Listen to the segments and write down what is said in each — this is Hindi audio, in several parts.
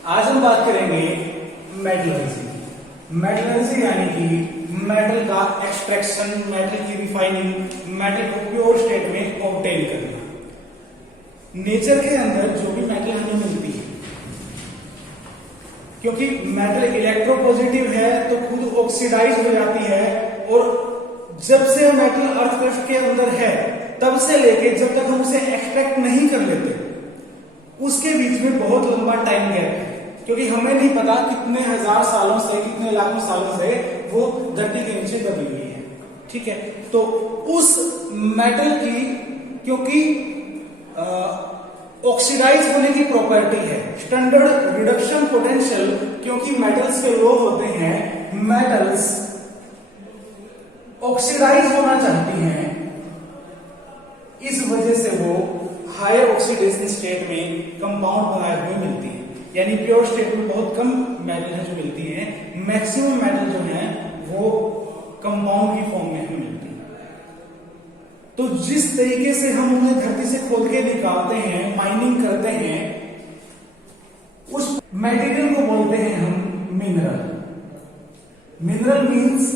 आज हम बात करेंगे मेटलर्जी। मेटलर्जी यानी कि मेटल का एक्सट्रैक्शन, मेटल की रिफाइनिंग, मेटल को प्योर स्टेट में ऑब्टेन करना। नेचर के अंदर जो भी मेटल हमें मिलती है, क्योंकि मेटल इलेक्ट्रोपॉजिटिव है तो खुद ऑक्सीडाइज हो जाती है, और जब से मेटल अर्थ क्रस्ट के अंदर है तब से लेके जब तक हम उसे एक्सट्रैक्ट नहीं कर लेते उसके बीच में बहुत लंबा टाइम गैप है, क्योंकि हमें नहीं पता कितने हजार सालों से, कितने लाखों सालों से वो धरती के नीचे दबी हुई है। ठीक है, तो उस मेटल की क्योंकि ऑक्सीडाइज होने की प्रॉपर्टी है, स्टैंडर्ड रिडक्शन पोटेंशियल, क्योंकि मेटल्स के लो होते हैं, मेटल्स ऑक्सीडाइज होना चाहती हैं, इस वजह से वो हायर ऑक्सीडेशन स्टेट में कंपाउंड बनाए हुए मिलती है। यानी प्योर स्टेट में बहुत कम मेटल है जो मिलती है, मैक्सिमम मेटल जो है वो कंपाउंड की फॉर्म में हमें मिलती है। तो जिस तरीके से हम उन्हें धरती से खोद के निकालते हैं, माइनिंग करते हैं, उस मटेरियल को बोलते हैं हम mineral. Mineral means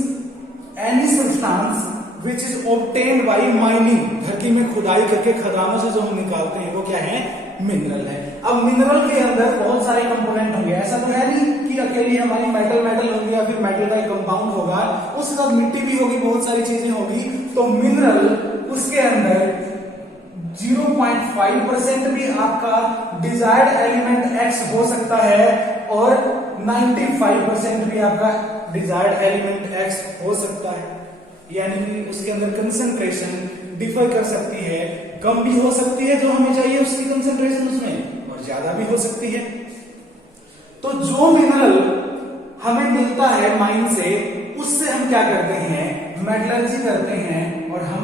any substance which is obtained by mining. धरती में खुदाई करके खदानों से जो हम निकालते हैं वो क्या है? मिनरल है। अब मिनरल के अंदर बहुत सारे कंपोनेंट होंगे, ऐसा तो है नहीं कि अकेली हमारी मेटल होगी या फिर मेटल का कंपाउंड होगा, उसके साथ मिट्टी भी होगी, बहुत सारी चीजें होगी। तो मिनरल उसके अंदर 0.5% भी आपका डिजायर्ड एलिमेंट एक्स हो सकता है और 95% भी आपका डिजायर्ड एलिमेंट एक्स हो सकता है। यानी कि उसके अंदर कंसंट्रेशन डिफर कर सकती है, कम भी हो सकती है जो हमें चाहिए उसकी कंसंट्रेशन उसमें, और ज्यादा भी हो सकती है। तो जो मिनरल हमें मिलता है माइन से, उससे हम क्या करते हैं? मेटलर्जी करते हैं और हम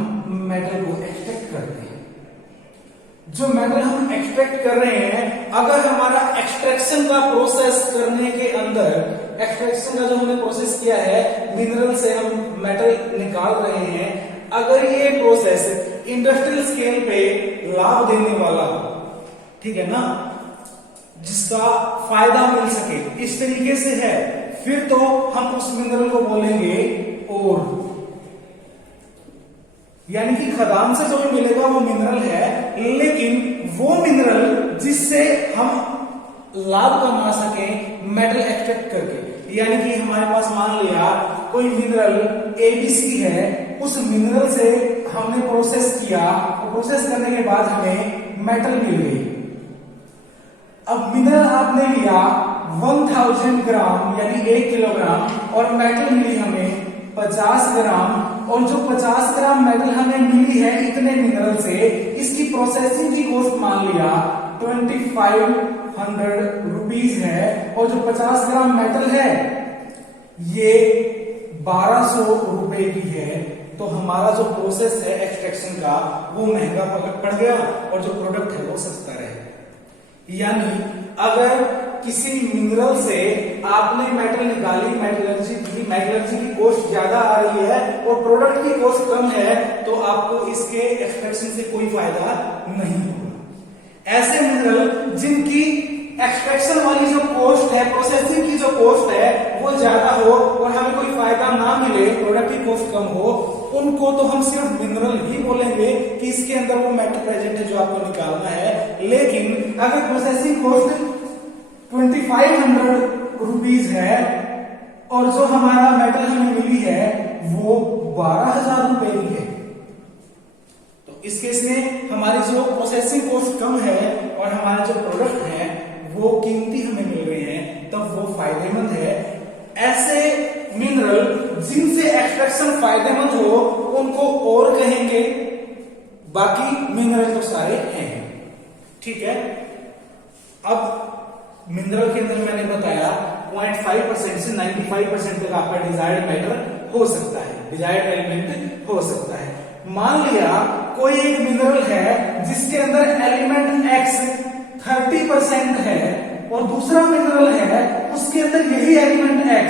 मेटल को एक्सट्रैक्ट करते हैं। जो मेटल हम एक्सट्रैक्ट कर रहे हैं, अगर हमारा एक्सट्रैक्शन का प्रोसेस करने के अंदर, एक्सट्रैक्शन का जो हमने प्रोसेस किया है, मिनरल से हम मेटल निकाल रहे हैं, अगर ये प्रोसेस इंडस्ट्रियल स्केल पे लाभ देने वाला, ठीक है ना, जिसका फायदा मिल सके, इस तरीके से है, फिर तो हम उस मिनरल को बोलेंगे ओर। यानी कि खदान से जो भी मिलेगा वो मिनरल है, लेकिन वो मिनरल जिससे हम लाभ कमा सके मेटल एक्सट्रैक्ट करके। यानी कि हमारे पास मान लिया कोई मिनरल ABC है, उस मिनरल से हमने प्रोसेस किया, प्रोसेस करने के बाद हमें मेटल मिल गई। अब मिनरल आपने लिया 1000 ग्राम यानी 1 किलोग्राम, और मेटल मिली हमें 50 ग्राम, और जो 50 ग्राम मेटल हमें मिली है इतने मिनरल से, इसकी प्रोसेसिंग की कॉस्ट मान लिया 2500 रुपीज है, और जो 50 ग्राम मेटल है ये 1200 रुपए की है। तो हमारा जो प्रोसेस है एक्सट्रैक्शन का वो महंगा पड़ गया और जो प्रोडक्ट है वो सस्ता रहे। यानी अगर किसी मिनरल से आपने मेटल निकाली, मेटलर्जी की कॉस्ट ज्यादा आ रही है और प्रोडक्ट की कॉस्ट कम है, तो आपको इसके एक्सट्रैक्शन से कोई फायदा नहीं होगा। ऐसे मिनरल जिनकी एक्सट्रैक्शन वाली जो कॉस्ट है, प्रोसेसिंग की जो कॉस्ट है वो ज्यादा हो और हमें कोई फायदा ना मिले, प्रोडक्ट की कॉस्ट कम हो, उनको तो हम सिर्फ मिनरल ही बोलेंगे कि इसके अंदर वो मेटल प्रेजेंट है जो आपको निकालना है। लेकिन अगर प्रोसेसिंग कॉस्ट 2500 रुपीज है और जो हमारा मेटल हमें मिली है वो 12000 रुपए की है, तो इस केस में हमारी जो प्रोसेसिंग कॉस्ट कम है और हमारे जो प्रोडक्ट है वो कीमती हमें मिल रहे हैं, तब वो फायदेमंद है। ऐसे मिनरल जिनसे एक्सट्रैक्शन फायदेमंद हो उनको और कहेंगे, बाकी मिनरल तो सारे हैं। ठीक है, अब मिनरल के अंदर मैंने बताया 0.5% से 95% तक आपका डिजायर्ड मैटर हो सकता है, डिजायर्ड एलिमेंट हो सकता है। मान लिया कोई एक मिनरल है जिसके अंदर एलिमेंट X 30% है और दूसरा मिनरल है उसके अंदर यही एलिमेंट X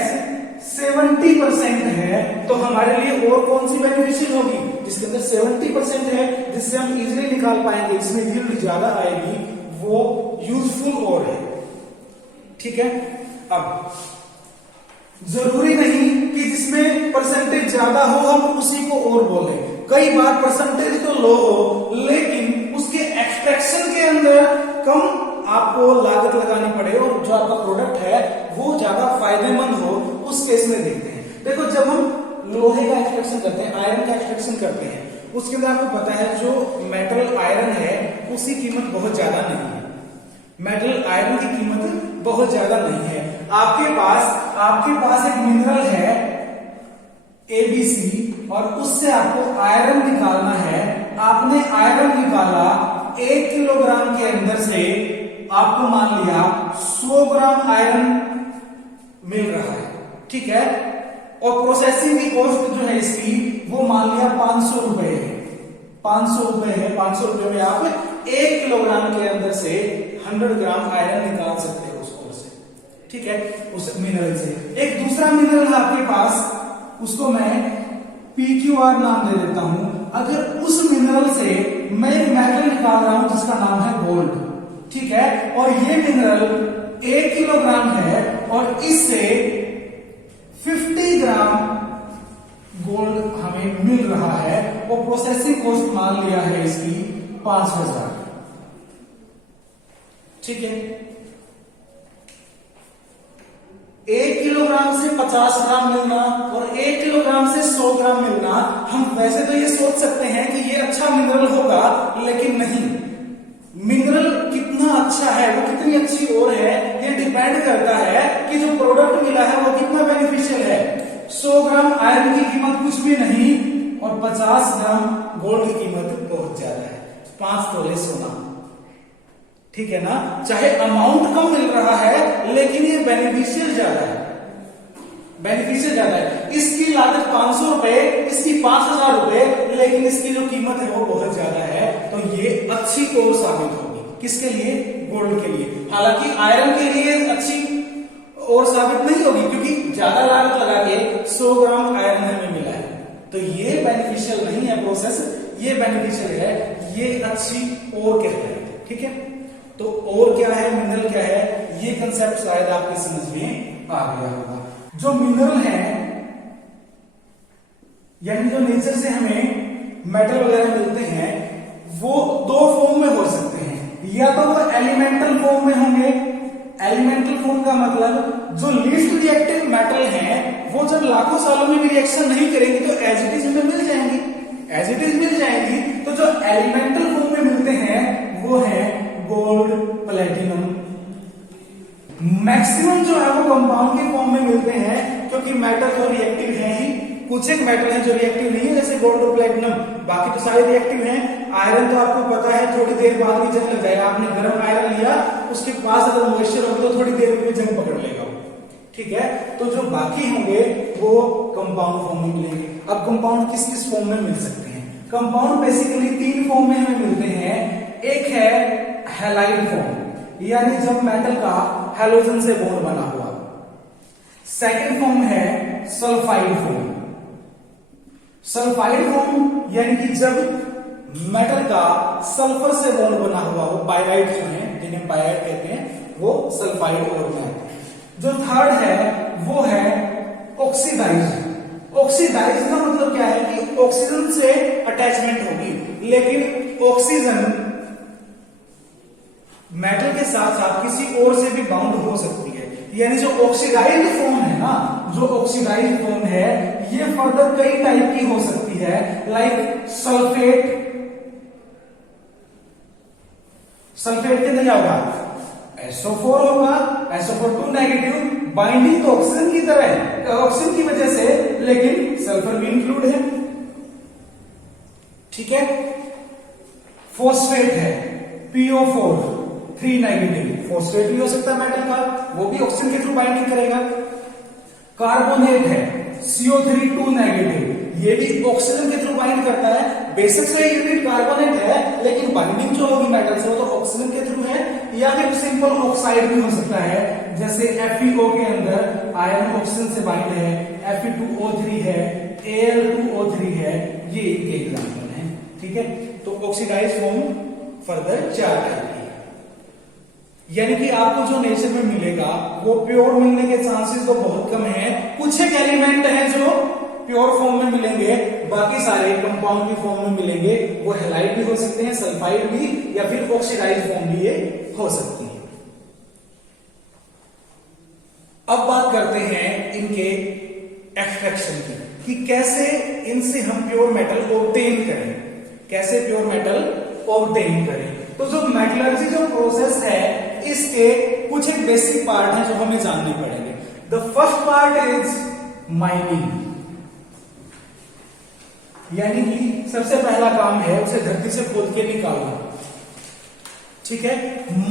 70% है, तो हमारे लिए और कौन सी बेनिफिशियल होगी? जिसके अंदर 70% है, जिससे हम इजीली निकाल पाएंगे, जिसमें यील्ड ज्यादा आएगी, वो यूजफुल और है। ठीक है। अब जरूरी नहीं कि जिसमें परसेंटेज ज्यादा हो हम उसी को और बोले। कई बार परसेंटेज तो लो हो लेकिन उसके एक्सट्रैक्शन के अंदर कम आपको लागत लगानी पड़े और जो आपका प्रोडक्ट है वो ज्यादा फायदेमंद हो, उस केस में देखते हैं। देखो जब हम लोहे का एक्सट्रैक्शन करते हैं, आयरन का एक्सट्रैक्शन करते हैं, उसके अंदर आपको पता है जो मेटल आयरन है उसकी कीमत बहुत ज्यादा नहीं है। मेटल आयरन की कीमत बहुत ज्यादा नहीं है। आपके पास एक मिनरल है ABC और उससे आपको आयरन निकालना है। आपने आयरन निकाला 1 किलोग्राम के अंदर से आपको मान लिया 100 ग्राम आयरन मिल रहा है, ठीक है। और प्रोसेसिंग की कॉस्ट जो है इसकी वो मान लिया 500 रुपए है। 500 रुपए है। 500 रुपए में आप 1 किलोग्राम के अंदर से 100 ग्राम आयरन निकाल सकते हो उस कोर से, ठीक है, उस मिनरल से। एक दूसरा मिनरल है आपके पास, उसको मैं PQR नाम दे देता हूं। अगर उस मिनरल से मैं एक मेटल निकाल रहा हूं जिसका नाम है गोल्ड, ठीक है, और ये मिनरल 1 किलोग्राम है और इससे 50 ग्राम गोल्ड हमें मिल रहा है और प्रोसेसिंग कॉस्ट मान लिया है इसकी 5000, ठीक है। 1 किलोग्राम से 50 ग्राम मिलना और 1 किलोग्राम से 100 ग्राम मिलना, हम वैसे तो ये सोच सकते हैं कि ये अच्छा मिनरल होगा, लेकिन नहीं। मिनरल कितना अच्छा है, वो कितनी अच्छी और है, ये डिपेंड करता है कि जो प्रोडक्ट मिला है वो कितना बेनिफिशियल है। 100 ग्राम आयरन की कीमत कुछ भी नहीं और 50 ग्राम गोल्ड की कीमत बहुत ज्यादा है, 5 तोले सोना, ठीक है ना। चाहे अमाउंट कम मिल रहा है लेकिन ये बेनिफिशियल ज्यादा है, बेनिफिशियल ज्यादा है। इसकी लागत 500 रुपए, इसकी 5000 रुपए, लेकिन इसकी जो कीमत है वो बहुत ज्यादा है। तो ये अच्छी कोर साबित होगी, किसके लिए? गोल्ड के लिए। हालांकि आयरन के लिए अच्छी और साबित नहीं होगी क्योंकि ज्यादा लागत लगा के 100 ग्राम आयरन हमें मिला है, तो ये बेनिफिशियल नहीं है प्रोसेस, ये बेनिफिशियल है, ये अच्छी और कहते हैं, ठीक है। तो और क्या है, मिनरल क्या है, ये कंसेप्ट शायद आपके समझ में आ गया होगा। जो मिनरल है यानी जो नेचर से हमें मेटल वगैरह मिलते हैं वो 2 फॉर्म में हो सकते हैं, या तो वो एलिमेंटल फॉर्म में होंगे। एलिमेंटल फॉर्म का मतलब जो लीस्ट रिएक्टिव मेटल हैं वो जब लाखों सालों में भी रिएक्शन नहीं करेंगे तो एज इट इज हमें मिल जाएंगी, एज इट इज मिल जाएंगी। तो जो एलिमेंटल फॉर्म में मिलते हैं वो है गोल्ड, प्लेटिनम। मैक्सिमम जो है वो कंपाउंड के फॉर्म में मिलते हैं क्योंकि मेटल तो रिएक्टिव है ही, कुछ एक मेटल है जो रिएक्टिव नहीं है जैसे गोल्ड और प्लेटिनम, बाकी तो सारे रिएक्टिव हैं। आयरन तो आपको पता है थोड़ी देर बाद भी जंग लग जाएगा। आपने गर्म आयरन लिया, उसके पास अगर मॉइस्चर होगा तो थोड़ी देर में जंग पकड़ लेगा, ठीक है। तो जो बाकी होंगे वो कंपाउंड फॉर्म में मिलेंगे। अब कंपाउंड किस किस फॉर्म में मिल सकते हैं? कंपाउंड बेसिकली 3 फॉर्म में हमें मिलते हैं। एक है हैलाइड फॉर्म, यानी जब मेटल का हैलोजन से बॉन्ड बना हुआ। सेकंड फॉर्म है सल्फाइड फॉर्म। सल्फाइड फॉर्म यानी कि जब मेटल का सल्फर से बॉन्ड बना हुआ हो, पायराइड जो है जिन्हें पायराइड कहते हैं, वो सल्फाइड और में आते हैं। जो थर्ड है वो है ऑक्सीडाइज्ड। ऑक्सीडाइज्ड का मतलब क्या है कि ऑक्सीजन से अटैचमेंट होगी, लेकिन ऑक्सीजन मेटल के साथ साथ किसी और से भी बाउंड हो सकती है। यानी जो ऑक्सीडाइज्ड फॉर्म है ना, जो ऑक्सीडाइज्ड फॉर्म है ये फर्दर कई टाइप की हो सकती है, लाइक सल्फेट। सल्फेट के अंदर क्या होगा? SO4 होगा, SO4 नेगेटिव, बाइंडिंग तो ऑक्सीजन की तरह है, ऑक्सीजन की वजह से, लेकिन सल्फर भी इंक्लूड है, ठीक है। फॉस्फेट है PO4 3 नेगेटिव, फॉस्फेट भी हो सकता है मेटल का, वो भी ऑक्सीजन के थ्रू बाइंडिंग करेगा। कार्बोनेट है CO3 2 नेगेटिव, ये भी ऑक्सीजन के थ्रू बाइंड करता है। बेसिक से यूनिट कार्बोनेट है लेकिन बाइंडिंग जो होगी मेटल से वो तो ऑक्सीजन के थ्रू है, या फिर सिंपल ऑक्साइड भी हो सकता है, जैसे FeO के अंदर आयरन ऑक्सीजन से बाइंड है, Fe2O3 है, Al2O3 है, ये एक एग्जांपल है, ठीक है। तो ऑक्सीडाइज्ड फॉर्म फर्दर 4 टाइप की है। यानी कि आपको जो नेचर में मिलेगा वो प्योर मिलने के चांसेस तो बहुत कम है। कुछ एक एलिमेंट है जो प्योर फॉर्म में मिलेंगे, बाकी सारे कंपाउंड की फॉर्म में मिलेंगे। वो हैलाइड भी हो सकते हैं, सल्फाइड भी, या फिर ऑक्सीडाइज्ड फॉर्म भी ये हो सकती है। अब बात करते हैं इनके एक्सट्रैक्शन की कि कैसे इनसे हम प्योर मेटल ऑब्टेन करें, कैसे प्योर मेटल ऑब्टेन करें। तो जो मेटलर्जी जो प्रोसेस है इसके कुछ एक बेसिक पार्ट हैं जो हमें जानने पड़ेंगे। The first part is mining, यानी कि सबसे पहला काम है उसे धरती से खोद के निकालना। ठीक है,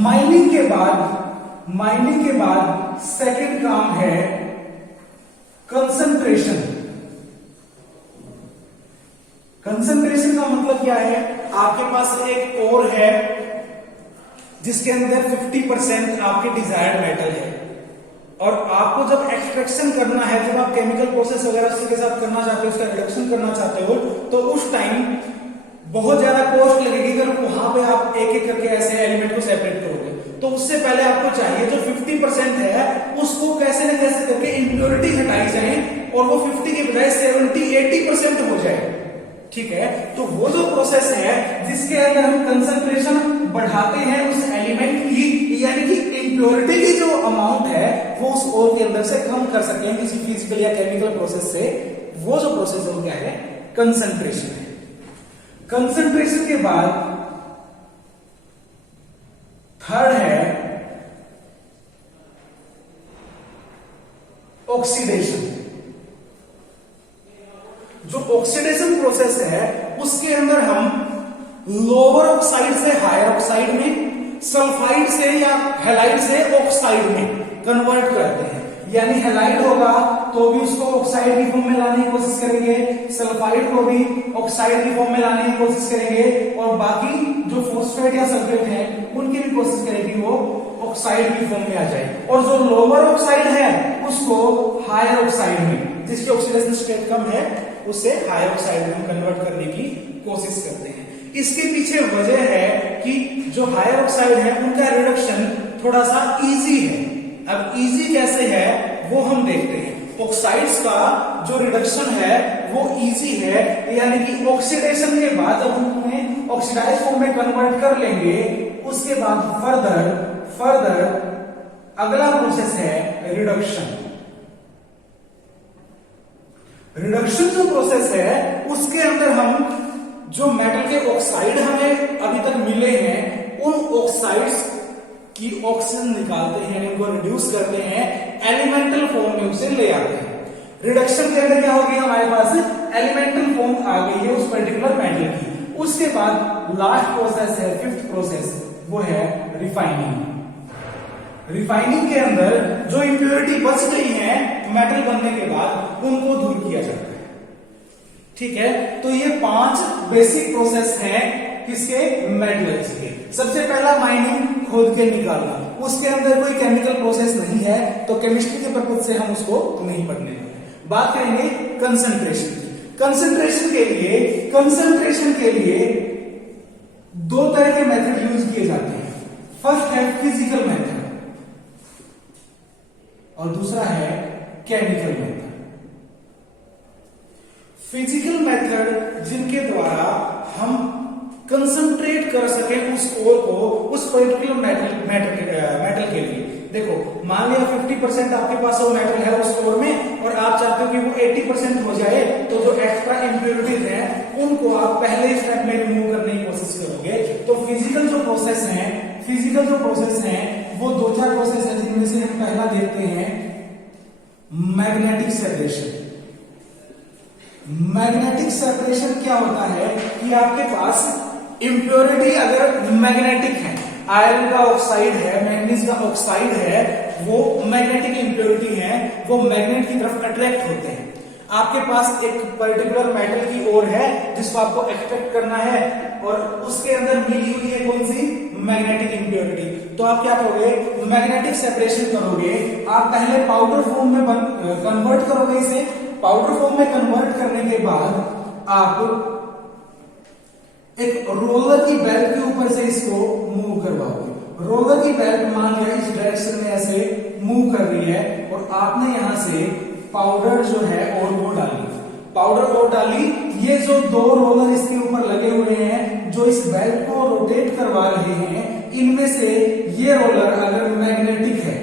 माइनिंग के बाद सेकंड काम है कंसंट्रेशन। कंसंट्रेशन का मतलब क्या है? आपके पास एक ओर है जिसके अंदर 50% आपके डिजायर्ड मेटल है, और आपको जब एक्सट्रैक्शन करना है, जब आप केमिकल प्रोसेस वगैरह उसके साथ करना चाहते हो, उसका रिडक्शन करना चाहते हो, तो उस टाइम बहुत ज्यादा कॉस्ट लगेगी। अगर वहां पे आप एक एक करके ऐसे एलिमेंट को सेपरेट करोगे, तो उससे पहले आपको चाहिए जो 50% है उसको कैसे न कैसे करके इंप्योरिटी हटाई जाए और वो 50 के बजाय 70-80% हो जाए। ठीक है, तो वो जो प्रोसेस है जिसके अंदर हम कंसंट्रेशन बढ़ाते हैं उस एलिमेंट की, यानी कि इंप्योरिटी की जो अमाउंट है वो उस ओर के अंदर से कम कर सकते हैं किसी फिजिकल या केमिकल प्रोसेस से। वो जो प्रोसेस है वो क्या है? कंसंट्रेशन है। कंसंट्रेशन के बाद थर्ड है ऑक्सीडेशन। जो ऑक्सीडेशन प्रोसेस है उसके अंदर हम लोअर ऑक्साइड से हायर ऑक्साइड में, सल्फाइड से या हैलाइड से ऑक्साइड में कन्वर्ट करते हैं। यानी हैलाइड होगा तो भी उसको ऑक्साइड की फॉर्म में लाने की कोशिश करेंगे, सल्फाइड को भी ऑक्साइड की फॉर्म में लाने की कोशिश करेंगे, और बाकी जो फॉस्फेट या सल्फेट है उनकी भी कोशिश करेंगे वो ऑक्साइड की फॉर्म में आ जाए। और जो लोअर ऑक्साइड है उसको हायर ऑक्साइड में, जिसकी ऑक्सीडेशन स्टेट कम है, उससे हायर ऑक्साइड में कन्वर्ट करने की कोशिश करते हैं। इसके पीछे वजह है कि जो हायर ऑक्साइड है उनका रिडक्शन थोड़ा सा इजी है। अब इजी कैसे है वो हम देखते हैं। ऑक्साइड्स का जो रिडक्शन है वो इजी है, यानी कि ऑक्सीडेशन के बाद जब हम उन्हें ऑक्सीडाइज्ड फॉर्म में कन्वर्ट कर लेंगे, उसके बाद फर्दर अगला प्रोसेस है रिडक्शन। रिडक्शन जो प्रोसेस है उसके अंदर हम जो मेटल के ऑक्साइड हमें अभी तक मिले हैं उन ऑक्साइड्स की ऑक्सीजन निकालते हैं, इनको रिड्यूस करते हैं, एलिमेंटल फॉर्म में उसे ले आते हैं। रिडक्शन के अंदर क्या हो गया? हमारे पास एलिमेंटल फॉर्म आ गई है उस पर्टिकुलर मेटल की। उसके बाद लास्ट प्रोसेस है, फिफ्थ प्रोसेस, वो है रिफाइनिंग। रिफाइनिंग के अंदर जो इंप्योरिटी बच गई है मेटल बनने के बाद उनको दूर किया जाता है। ठीक है, तो ये 5 बेसिक प्रोसेस हैं किसके? मेटलर्जी के। सबसे पहला माइनिंग, खोद के निकालना। उसके अंदर कोई केमिकल प्रोसेस नहीं है तो केमिस्ट्री के पर्पज से हम उसको नहीं पढ़ने वाले। बात करेंगे कंसंट्रेशन की। कंसंट्रेशन के लिए 2 तरह के मेथड यूज किए जाते हैं। फर्स्ट है फिजिकल मेथड और दूसरा है केमिकल मेथड। फिजिकल मेथड जिनके द्वारा हम कंसंट्रेट कर सके उस ओर को, उस पर्टिकुलर मेटल के लिए। देखो, मान लिया 50% आपके पास वो मेटल है उस ओर में और आप चाहते हो कि वो 80% हो जाए, तो जो एक्स्ट्रा इंप्योरिटीज हैं उनको आप पहले स्टेप में रिमूव करने की कोशिश करोगे। तो फिजिकल जो प्रोसेस है वो 2-4 प्रोसेस है, जिनमें से हम पहला देखते हैं मैग्नेटिक सेपरेशन। मैग्नेटिक सेपरेशन क्या होता है कि आपके पास इंप्योरिटी अगर मैग्नेटिक है, आयरन का ऑक्साइड है, मैग्नीज का ऑक्साइड है, वो मैग्नेटिक इंप्योरिटी है, वो मैग्नेट की तरफ अट्रैक्ट होते हैं। आपके पास एक पर्टिकुलर मेटल की ओर है जिसको आपको एक्सट्रैक्ट करना है और उसके अंदर मिली हुई है कौन सी? Magnetic impurity. तो आप क्या करोगे? मैग्नेटिक सेपरेशन करोगे। आप पहले पाउडर फॉर्म में कन्वर्ट करोगे इसे। पाउडर फॉर्म में कन्वर्ट करने के बाद आप एक रोलर की बेल्ट के ऊपर से इसको मूव करवाओगे। रोलर की बेल्ट मान लिया इस डायरेक्शन में ऐसे मूव कर रही है और आपने यहां से पाउडर जो है और वो डाली, पाउडर और डाली। ये जो दो रोलर इसके ऊपर लगे हुए हैं जो इस बेल्ट को रोटेट करवा रहे हैं, इनमें से ये रोलर अगर मैग्नेटिक है,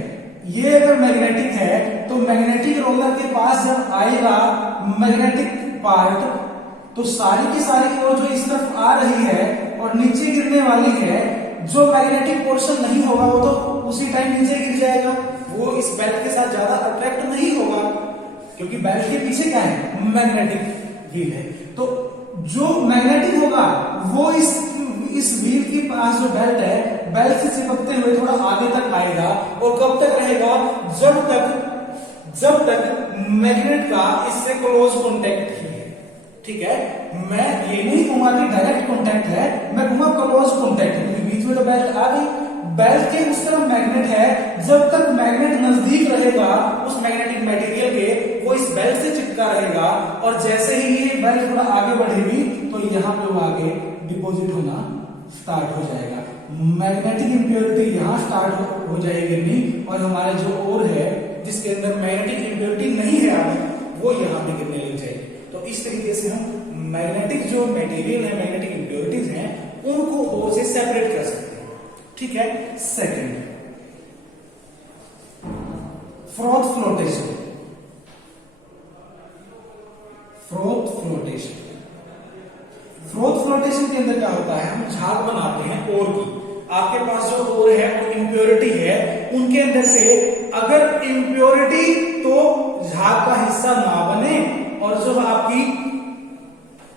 ये अगर मैग्नेटिक है तो मैग्नेटिक रोलर के पास जब आएगा मैग्नेटिक पार्ट तो सारी की सारी और जो इस तरफ आ रही है और नीचे गिरने वाली है, जो मैग्नेटिक पोर्शन नहीं होगा वो तो उसी टाइम नीचे गिर जाएगा, वो इस बेल्ट के साथ ज्यादा अट्रैक्ट नहीं होगा क्योंकि बेल्ट के पीछे क्या है, मैग्नेटिक व्हील है। तो जो मैग्नेटिक होगा वो इस व्हील के पास जो बेल्ट है, बेल्ट से चिपकते हुए थोड़ा आगे तक आएगा और कब तक रहेगा, जब तक मैग्नेट का इससे क्लोज कॉन्टेक्ट ही है। ठीक है, मैं ये नहीं कहूंगा कि डायरेक्ट कॉन्टेक्ट है, मैं कहूंगा क्लोज कॉन्टेक्ट है, बीच में तो बेल्ट आ गई, बेल्ट के उस तरफ मैग्नेट है, जब तक मैग्नेट नजदीक रहेगा उस मैग्नेटिक मटेरियल के, वो इस बेल्ट से चिपका रहेगा और जैसे ही ये बेल्ट थोड़ा आगे बढ़ेगी तो यहाँ पे वो आगे डिपॉजिट होना स्टार्ट हो जाएगा, मैग्नेटिक इंप्योरिटी यहाँ स्टार्ट हो जाएगी नहीं, और हमारे जो ओर है जिसके अंदर मैग्नेटिक इंप्योरिटी नहीं है आगे, वो यहाँ पे गिरने लग जाएगी। तो इस तरीके से हम मैग्नेटिक जो मटेरियल है, मैग्नेटिक इंप्योरिटीज हैं, उनको ओर से सेपरेट कर सकते हैं। ठीक है, second, froth flotation. Froth flotation, froth flotation के अंदर क्या होता है, हम झाग बनाते हैं ओर की, आपके पास जो ओर है वो इंप्योरिटी है, उनके अंदर से अगर इंप्योरिटी तो झाग का हिस्सा ना बने और जो आपकी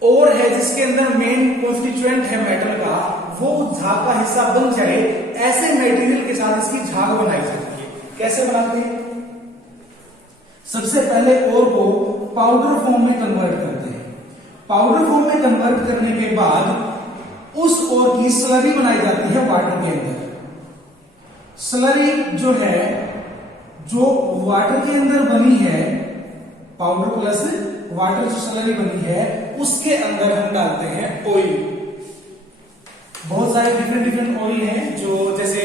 ओर है जिसके अंदर मेन कॉन्स्टिट्यूएंट है मेटल का, वो झाग का हिस्सा बन जाए, ऐसे मटेरियल के साथ इसकी झाग बनाई जाती है। कैसे बनाते हैं, सबसे पहले ओर को पाउडर फॉर्म में कन्वर्ट करते हैं, पाउडर फॉर्म में कन्वर्ट करने के बाद उस ओर की स्लरी बनाई जाती है वाटर के अंदर। स्लरी जो है, जो वाटर के अंदर बनी है, पाउडर प्लस वाटर जो स्लरी बनी है, उसके अंदर हम डालते हैं ऑयल। बहुत सारे डिफरेंट ऑयल हैं, जो जैसे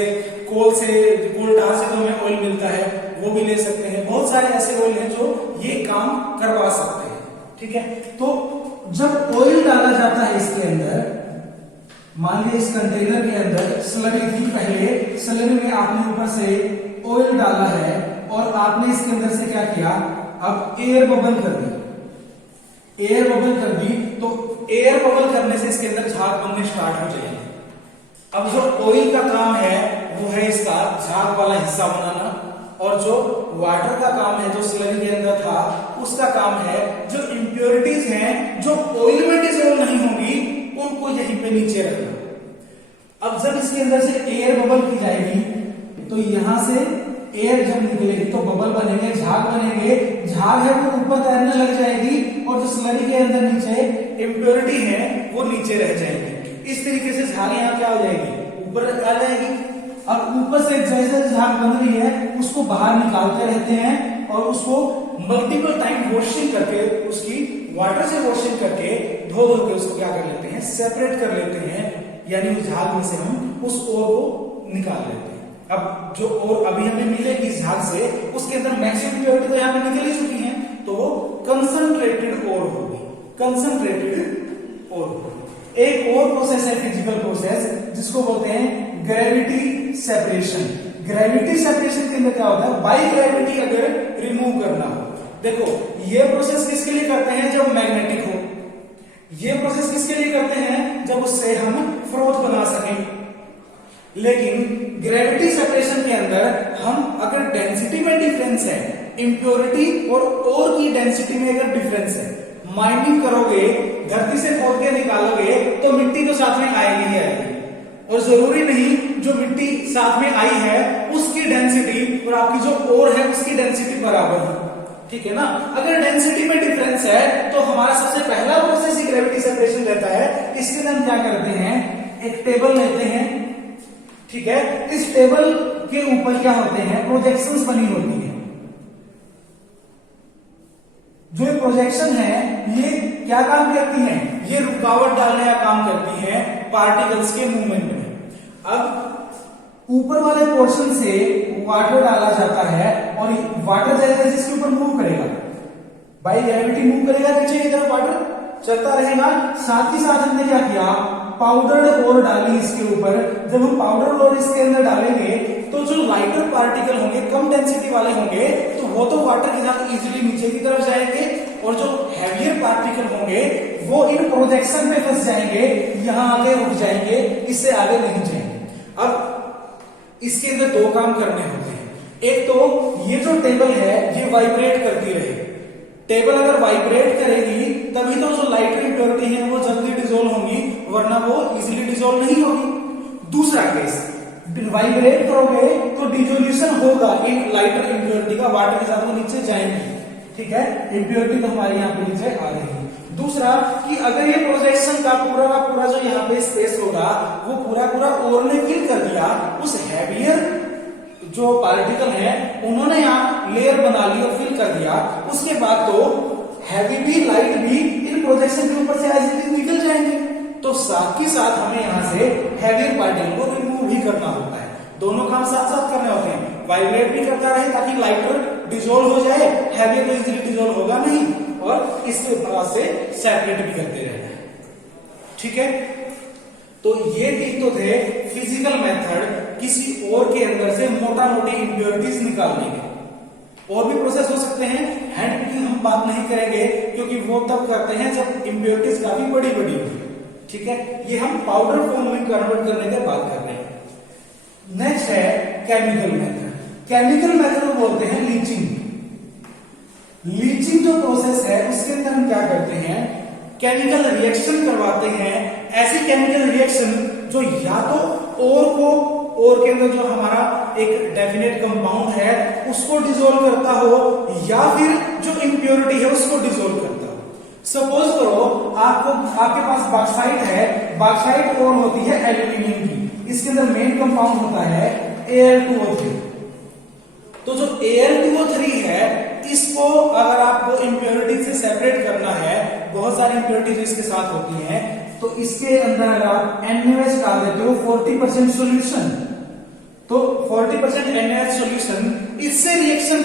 कोल tar से तो हमें ऑयल मिलता है, वो भी ले सकते हैं, बहुत सारे ऐसे ऑयल हैं जो ये काम करवा सकते हैं। ठीक है, तो जब ऑयल डाला जाता है इसके अंदर, मान लीजिए इस कंटेनर के अंदर स्लरी थी, पहले स्लरी में आपने ऊपर से ऑयल डाला है और आपने इसके अंदर से क्या किया, अब एयर बबल कर दी, एयर बबल कर दी, तो एयर बबल करने से इसके अंदर झाग बनने स्टार्ट हो जाएगी। अब जो ऑयल का काम है वो है इसका झाग वाला हिस्सा बनाना, और जो वाटर का काम है, जो स्लरी के अंदर था, उसका काम है जो इंप्योरिटीज हैं, जो ऑयल में डिसॉल्व नहीं होंगी, उनको यहीं पे नीचे रखना। अब जब इसके अंदर से एयर बबल की जाएगी तो यहां से एयर जब निकलेगी तो बबल बनेंगे, झाग बनेंगे, झाग है वो ऊपर तैरने लग जाएगी और जो स्लरी के अंदर नीचे इंप्योरिटी है वो नीचे रह जाएगी। इस तरीके से झाग यहाँ क्या हो जाएगी, ऊपर आ जाएगी। अब ऊपर से जैसे झाग बन रही है उसको बाहर निकालते रहते हैं और उसको मल्टीपल टाइम वॉशिंग करके, उसकी वाटर से वॉशिंग करके धो के उसको क्या कर लेते हैं, सेपरेट कर लेते हैं, यानी उस झाग में से हम उस ओर को निकाल लेते हैं। अब जो ओर अभी हमें मिलेगी झाग से, उसके अंदर मैक्सिमम प्योरिटी तो यहाँ पे निकल ही चुकी है, तो वो कंसंट्रेटेड ओर होगी, कंसंट्रेटेड ओर होगी। एक और प्रोसेस है फिजिकल प्रोसेस जिसको बोलते हैं ग्रेविटी सेपरेशन। ग्रेविटी सेपरेशन के अंदर क्या होता है, बाई ग्रेविटी अगर रिमूव करना हो, देखो ये प्रोसेस किसके लिए करते हैं, जब मैग्नेटिक हो, ये प्रोसेस किसके लिए करते हैं, जब उससे हम फ्रोथ बना सकें। लेकिन ग्रेविटी सेपरेशन के अंदर हम अगर डेंसिटी में डिफरेंस है, इंप्योरिटी और ओर की डेंसिटी में अगर डिफरेंस है, माइनिंग करोगे, धरती से खोद के निकालोगे तो मिट्टी तो साथ में आएगी ही आएगी, और जरूरी नहीं जो मिट्टी साथ में आई है उसकी डेंसिटी और आपकी जो ओर है उसकी डेंसिटी बराबर है। ठीक है ना, अगर डेंसिटी में डिफरेंस है तो हमारा सबसे पहला प्रोसेस ही ग्रेविटी सेपरेशन रहता है। इसके लिए हम क्या करते हैं, एक टेबल लेते हैं, ठीक है, इस टेबल के ऊपर क्या होते हैं, प्रोजेक्शंस बनी होती है। जो प्रोजेक्शन है ये क्या काम करती है, ये रुकावट डालने का काम करती है पार्टिकल्स के मूवमेंट में। अब ऊपर वाले पोर्शन से वाटर डाला जाता है और वाटर जैसे इसके ऊपर मूव करेगा, बाई ग्रेविटी मूव करेगा नीचे की तरफ, वाटर चलता रहेगा। साथ ही साथ हमने क्या किया, पाउडर्ड ओर डाली इसके ऊपर। जब हम पाउडर्ड ओर इसके अंदर डालेंगे तो जो लाइटर पार्टिकल होंगे, कम डेंसिटी वाले होंगे, तो वो तो वाटर के साथ इजीली नीचे की तरफ जाएंगे, और जो हैवियर पार्टिकल होंगे वो इन प्रोजेक्शन पे फंस जाएंगे, यहां आगे रुक जाएंगे, इससे आगे नहीं जाएंगे। अब इसके अंदर दो काम करने होते हैं। एक तो ये जो टेबल है ये वाइब्रेट करती रहे। टेबल अगर वाइब्रेट करेगी तभी तो जो लाइटर इम्प्योरिटी है वो जल्दी डिसॉल्व होंगी, वरना वो इजीली डिसॉल्व नहीं होगी। दूसरा केस, वाइब्रेट करोगे तो डिसोल्यूशन होगा इन लाइटर इम्प्योरिटी का, वाटर के साथ वो नीचे जाएंगी। ठीक है, इम्प्योरिटी तो हमारी यहाँ पे नीचे आ रही है। दूसरा कि अगर ये प्रोजेक्शन का पूरा जो यहाँ पे स्पेस होगा वो पूरा ओर ने फिल कर दिया, उस हैवियर जो पार्टिकल है उन्होंने यहाँ लेयर बना ली और फिल कर दिया, उसके बाद तो हैवी भी लाइट भी इन प्रोजेक्शन के ऊपर से एज इट इज निकल जाएंगे। तो साथ ही साथ हमें यहाँ से हैवियर पार्टिकल को रिमूव भी करना होता है। दोनों काम साथ साथ करने होते हैं, वाइब्रेट भी करता रहे ताकि लाइटर डिसॉल्व हो जाए, हैवियर तो इजीली डिसॉल्व होगा नहीं, और इसके बाद से सेपरेट भी करते रहना है। ठीक है, तो ये तीन तो थे फिजिकल मेथड किसी और के अंदर से मोटा मोटी इंप्योरिटीज निकालने के। और भी प्रोसेस हो सकते हैं, हैंड पिकिंग हम बात नहीं करेंगे क्योंकि वो तब करते हैं जब इंप्योरिटीज काफी बड़ी बड़ी हो। ठीक है, ये हम पाउडर फॉर्म में कन्वर्ट करने की बात कर रहे हैं। नेक्स्ट है केमिकल मेथड। केमिकल मेथड को बोलते हैं लीचिंग। लीचिंग जो प्रोसेस है उसके अंदर हम क्या करते हैं, केमिकल रिएक्शन करवाते हैं। ऐसी केमिकल रिएक्शन जो या तो ओर के अंदर जो हमारा एक डेफिनेट कंपाउंड है उसको डिसॉल्व करता हो, या फिर जो इंप्योरिटी है उसको डिसॉल्व करता हो। सपोज करो आपके पास बॉक्साइट है, बॉक्साइट ओर होती है एल्यूमिनियम की, इसके अंदर मेन कंपाउंड होता है Al2O3। तो जो Al2O3 है इसको अगर आपको इंप्योरिटी से सेपरेट करना है, बहुत सारी इंप्योरिटीज इसके साथ होती हैं, तो इसके अंदर अगर आप NaOH डाल देते हो 40% सॉल्यूशन, तो 40% NaOH सॉल्यूशन इससे रिएक्शन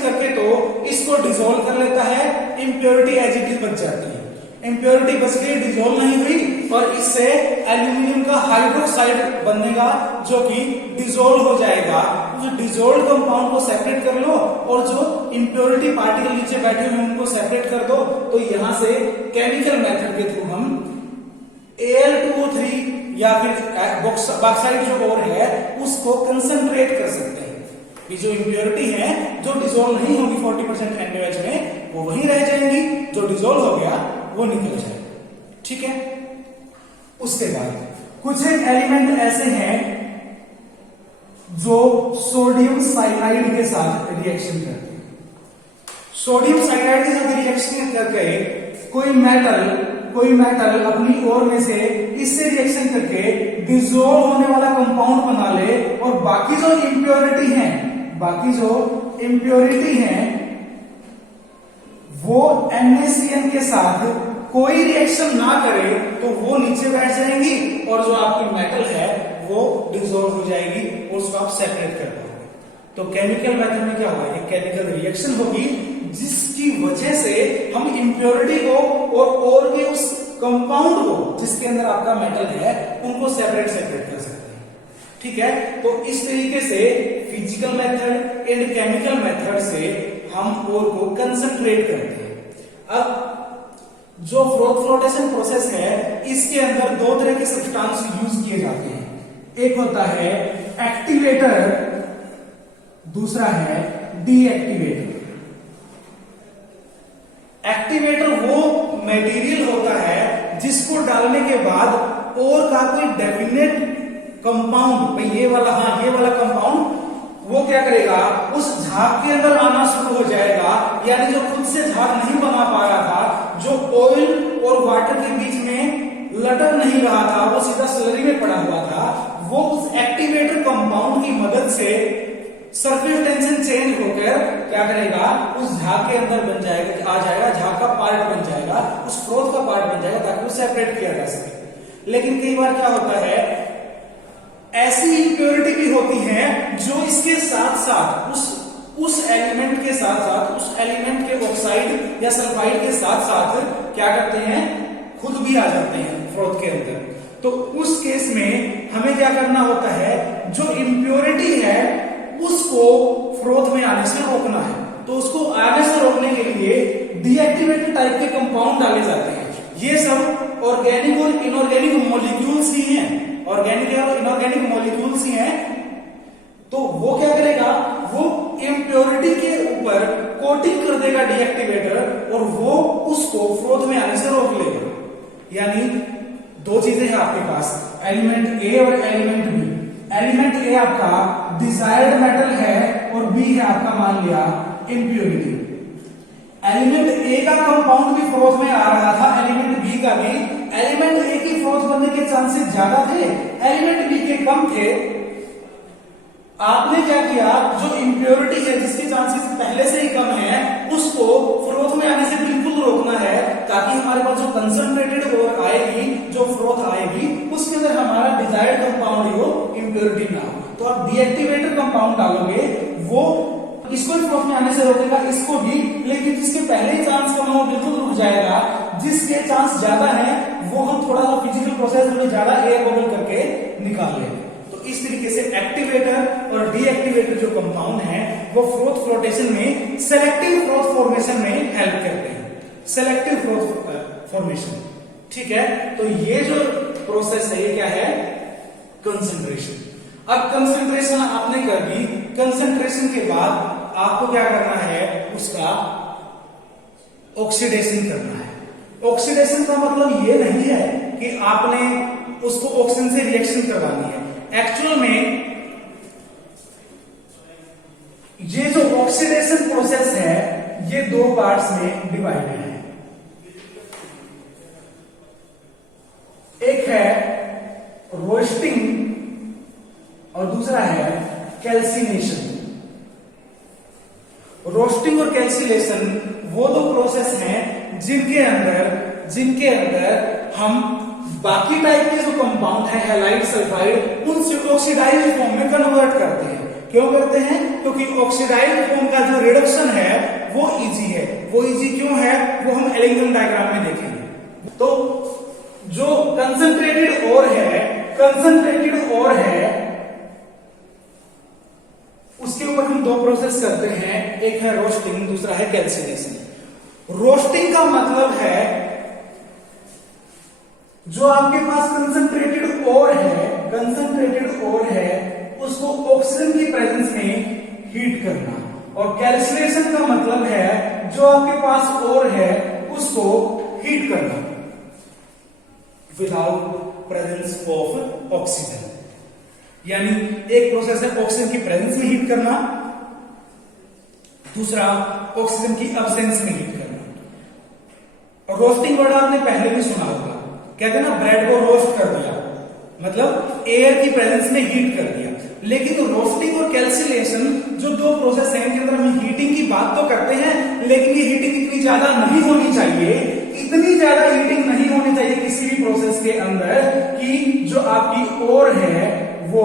करके तो इसको डिसॉल्व कर लेता है, इंप्योरिटी एज इट इज बच जाती है। इंप्योरिटी बच गई, डिसॉल्व नहीं हुई, और इससे एल्यूमिनियम का हाइड्रोक्साइड बनेगा जो कि डिसॉल्व हो जाएगा। जो डिसॉल्व कंपाउंड को सेपरेट कर लो और जो इंप्योरिटी पार्टिकल नीचे बैठे हुए उनको सेपरेट कर दो, तो यहां से केमिकल मेथड के थ्रू हम Al2O3 या फिर बॉक्साइड जो और है उसको कंसंट्रेट कर सकते हैं। ये जो इंप्योरिटी है जो डिसॉल्व नहीं होगी 40% NaOH में, वो वहीं रह जाएंगी, जो डिसॉल्व हो गया वो निकल जाएगा। ठीक है, उसके बाद कुछ एक एलिमेंट ऐसे हैं जो सोडियम साइनाइड के साथ रिएक्शन करते हैं। सोडियम साइनाइड के साथ रिएक्शन करके कोई मेटल अपनी ओर में से इससे रिएक्शन करके डिसॉल्व होने वाला कंपाउंड बना ले, और बाकी जो इंप्योरिटी है वो NaCN के साथ कोई रिएक्शन ना करे तो वो नीचे बैठ जाएंगी, और जो आपकी मेटल है वो डिसॉल्व हो जाएगी और उसको आप सेपरेट कर पाओगे। तो केमिकल मेथड में क्या होगा, एक केमिकल रिएक्शन होगी जिसकी वजह से हम इंप्योरिटी को और के उस कंपाउंड को जिसके अंदर आपका मेटल है उनको सेपरेट कर सकते हैं। ठीक है, तो इस तरीके से physical method and chemical method से हम और को कंसंट्रेट करते हैं। अब जो फ्लोटेशन प्रोसेस है इसके अंदर दो तरह के सब्सटेंस यूज किए जाते हैं, एक होता है एक्टिवेटर, दूसरा है डीएक्टिवेटर। एक्टिवेटर वो मटेरियल होता है जिसको डालने के बाद और का कोई डेफिनेट कंपाउंड, भाई ये वाला कंपाउंड वो क्या करेगा, उस झाग के अंदर आना शुरू हो जाएगा। यानी जो खुद से झाग नहीं बना पा रहा था, जो ऑयल और वाटर के बीच में लटक नहीं रहा था, वो सीधा स्लरी में पड़ा हुआ था, वो उस एक्टिवेटर कंपाउंड की मदद से सरफेस टेंशन चेंज होकर क्या करेगा, उस झाग के अंदर बन जाएगा, आ जाएगा, झाग का पार्ट बन जाएगा, उस फ्रोथ का पार्ट बन जाएगा ताकि वो सेपरेट किया जा सके। लेकिन कई बार क्या होता है, ऐसी इंप्योरिटी भी होती है जो इसके साथ साथ उस एलिमेंट के साथ साथ उस एलिमेंट के ऑक्साइड या सल्फाइड के साथ साथ क्या करते हैं, खुद भी आ जाते हैं फ्रोथ के अंदर। तो उस केस में हमें क्या करना होता है, जो इंप्योरिटी है उसको फ्रोथ में आने से रोकना है। तो उसको आने से रोकने के लिए डीएक्टिवेटेड टाइप के कंपाउंड डाले जाते हैं। ये सब ऑर्गेनिक और इनऑर्गेनिक मॉलिक्यूल्स ही हैं, ऑर्गेनिक और इनऑर्गेनिक मॉलिक्यूल्स ही हैं। तो वो क्या करेगा, वो इंप्योरिटी के ऊपर कोटिंग कर देगा डीएक्टिवेटर और वो उसको फ्रोथ में आने से रोक लेगा। यानी दो चीजें हैं आपके पास, एलिमेंट ए और एलिमेंट बी। एलिमेंट ए आपका डिजायर्ड मेटल है और बी है आपका मान लिया इंप्योरिटी। एलिमेंट ए का कंपाउंड भी फ्रोथ में आ रहा था, एलिमेंट बी का भी। एलिमेंट ए की फ्रोथ बनने के चांसेस ज्यादा थे, एलिमेंट बी के कम थे। आपने क्या किया, जो इंप्योरिटी है जिसके चांसेस पहले से ही कम है उसको फ्रोथ में आने से बिल्कुल रोकना है, ताकि हमारे पास जो कंसंट्रेटेड और आएगी, जो फ्रोथ आएगी उसके अंदर हमारा डिजायर्ड कंपाउंड हो, इंप्योरिटी ना हो। तो आप डीएक्टिवेटेड कंपाउंड डालोगे, वो इसको फ्रोथ में आने से रोकेगा, इसको भी, लेकिन जिसके पहले ही चांस कम हो बिल्कुल रुक जाएगा। जिसके चांस ज्यादा है वो हम थोड़ा सा फिजिकल प्रोसेस में ज्यादा एयर बबल करके निकाल लेंगे। इस तरीके से एक्टिवेटर और डीएक्टिवेटर जो कंपाउंड है वो फ्रोथ फ्लोटेशन में सेलेक्टिव फ्रोथ फॉर्मेशन में हेल्प करते हैं, सेलेक्टिव फ्रोथ फॉर्मेशन। ठीक है, तो ये जो प्रोसेस है ये क्या है, कंसंट्रेशन। अब कंसंट्रेशन आपने कर दी, कंसंट्रेशन के बाद आपको क्या करना है, उसका ऑक्सीडेशन करना है। ऑक्सीडेशन का मतलब ये नहीं है कि आपने उसको ऑक्सीजन से रिएक्शन करवानी है। एक्चुअल में ये जो ऑक्सीडेशन प्रोसेस है ये दो पार्ट्स में डिवाइडेड है। एक है रोस्टिंग और दूसरा है कैल्सिनेशन। रोस्टिंग और कैल्सिनेशन वो दो प्रोसेस हैं जिनके अंदर हम बाकी टाइप के जो कंपाउंड है हैलाइड सल्फाइड, उनसे ऑक्सीडाइज्ड फॉर्म में कन्वर्ट करते हैं। क्यों करते हैं, क्योंकि ऑक्सीडाइज्ड फॉर्म का जो रिडक्शन है वो इजी है। वो इजी क्यों है वो हम एलिंगम डायग्राम में देखेंगे। तो जो कंसंट्रेटेड ओर है उसके ऊपर हम दो प्रोसेस करते हैं, एक है रोस्टिंग, दूसरा है कैल्सिनेशन। रोस्टिंग का मतलब है जो आपके पास कंसंट्रेटेड ओर है उसको ऑक्सीजन की प्रेजेंस में हीट करना, और कैल्सिनेशन का मतलब है जो आपके पास ओर है उसको हीट करना विदाउट प्रेजेंस ऑफ ऑक्सीजन। यानी एक प्रोसेस है ऑक्सीजन की प्रेजेंस में हीट करना, दूसरा ऑक्सीजन की अब्सेंस में हीट करना। रोस्टिंग वर्ड आपने पहले भी सुना होगा, कहते हैं ना ब्रेड को रोस्ट कर दिया, मतलब एयर की प्रेजेंस में हीट कर दिया। लेकिन रोस्टिंग और कैल्सिनेशन जो दो प्रोसेस हैं इनके अंदर हम हीटिंग की बात तो करते हैं, लेकिन ये हीटिंग इतनी ज्यादा नहीं होनी चाहिए, इतनी ज्यादा हीटिंग नहीं होनी चाहिए किसी भी प्रोसेस के अंदर कि जो आपकी ओर है वो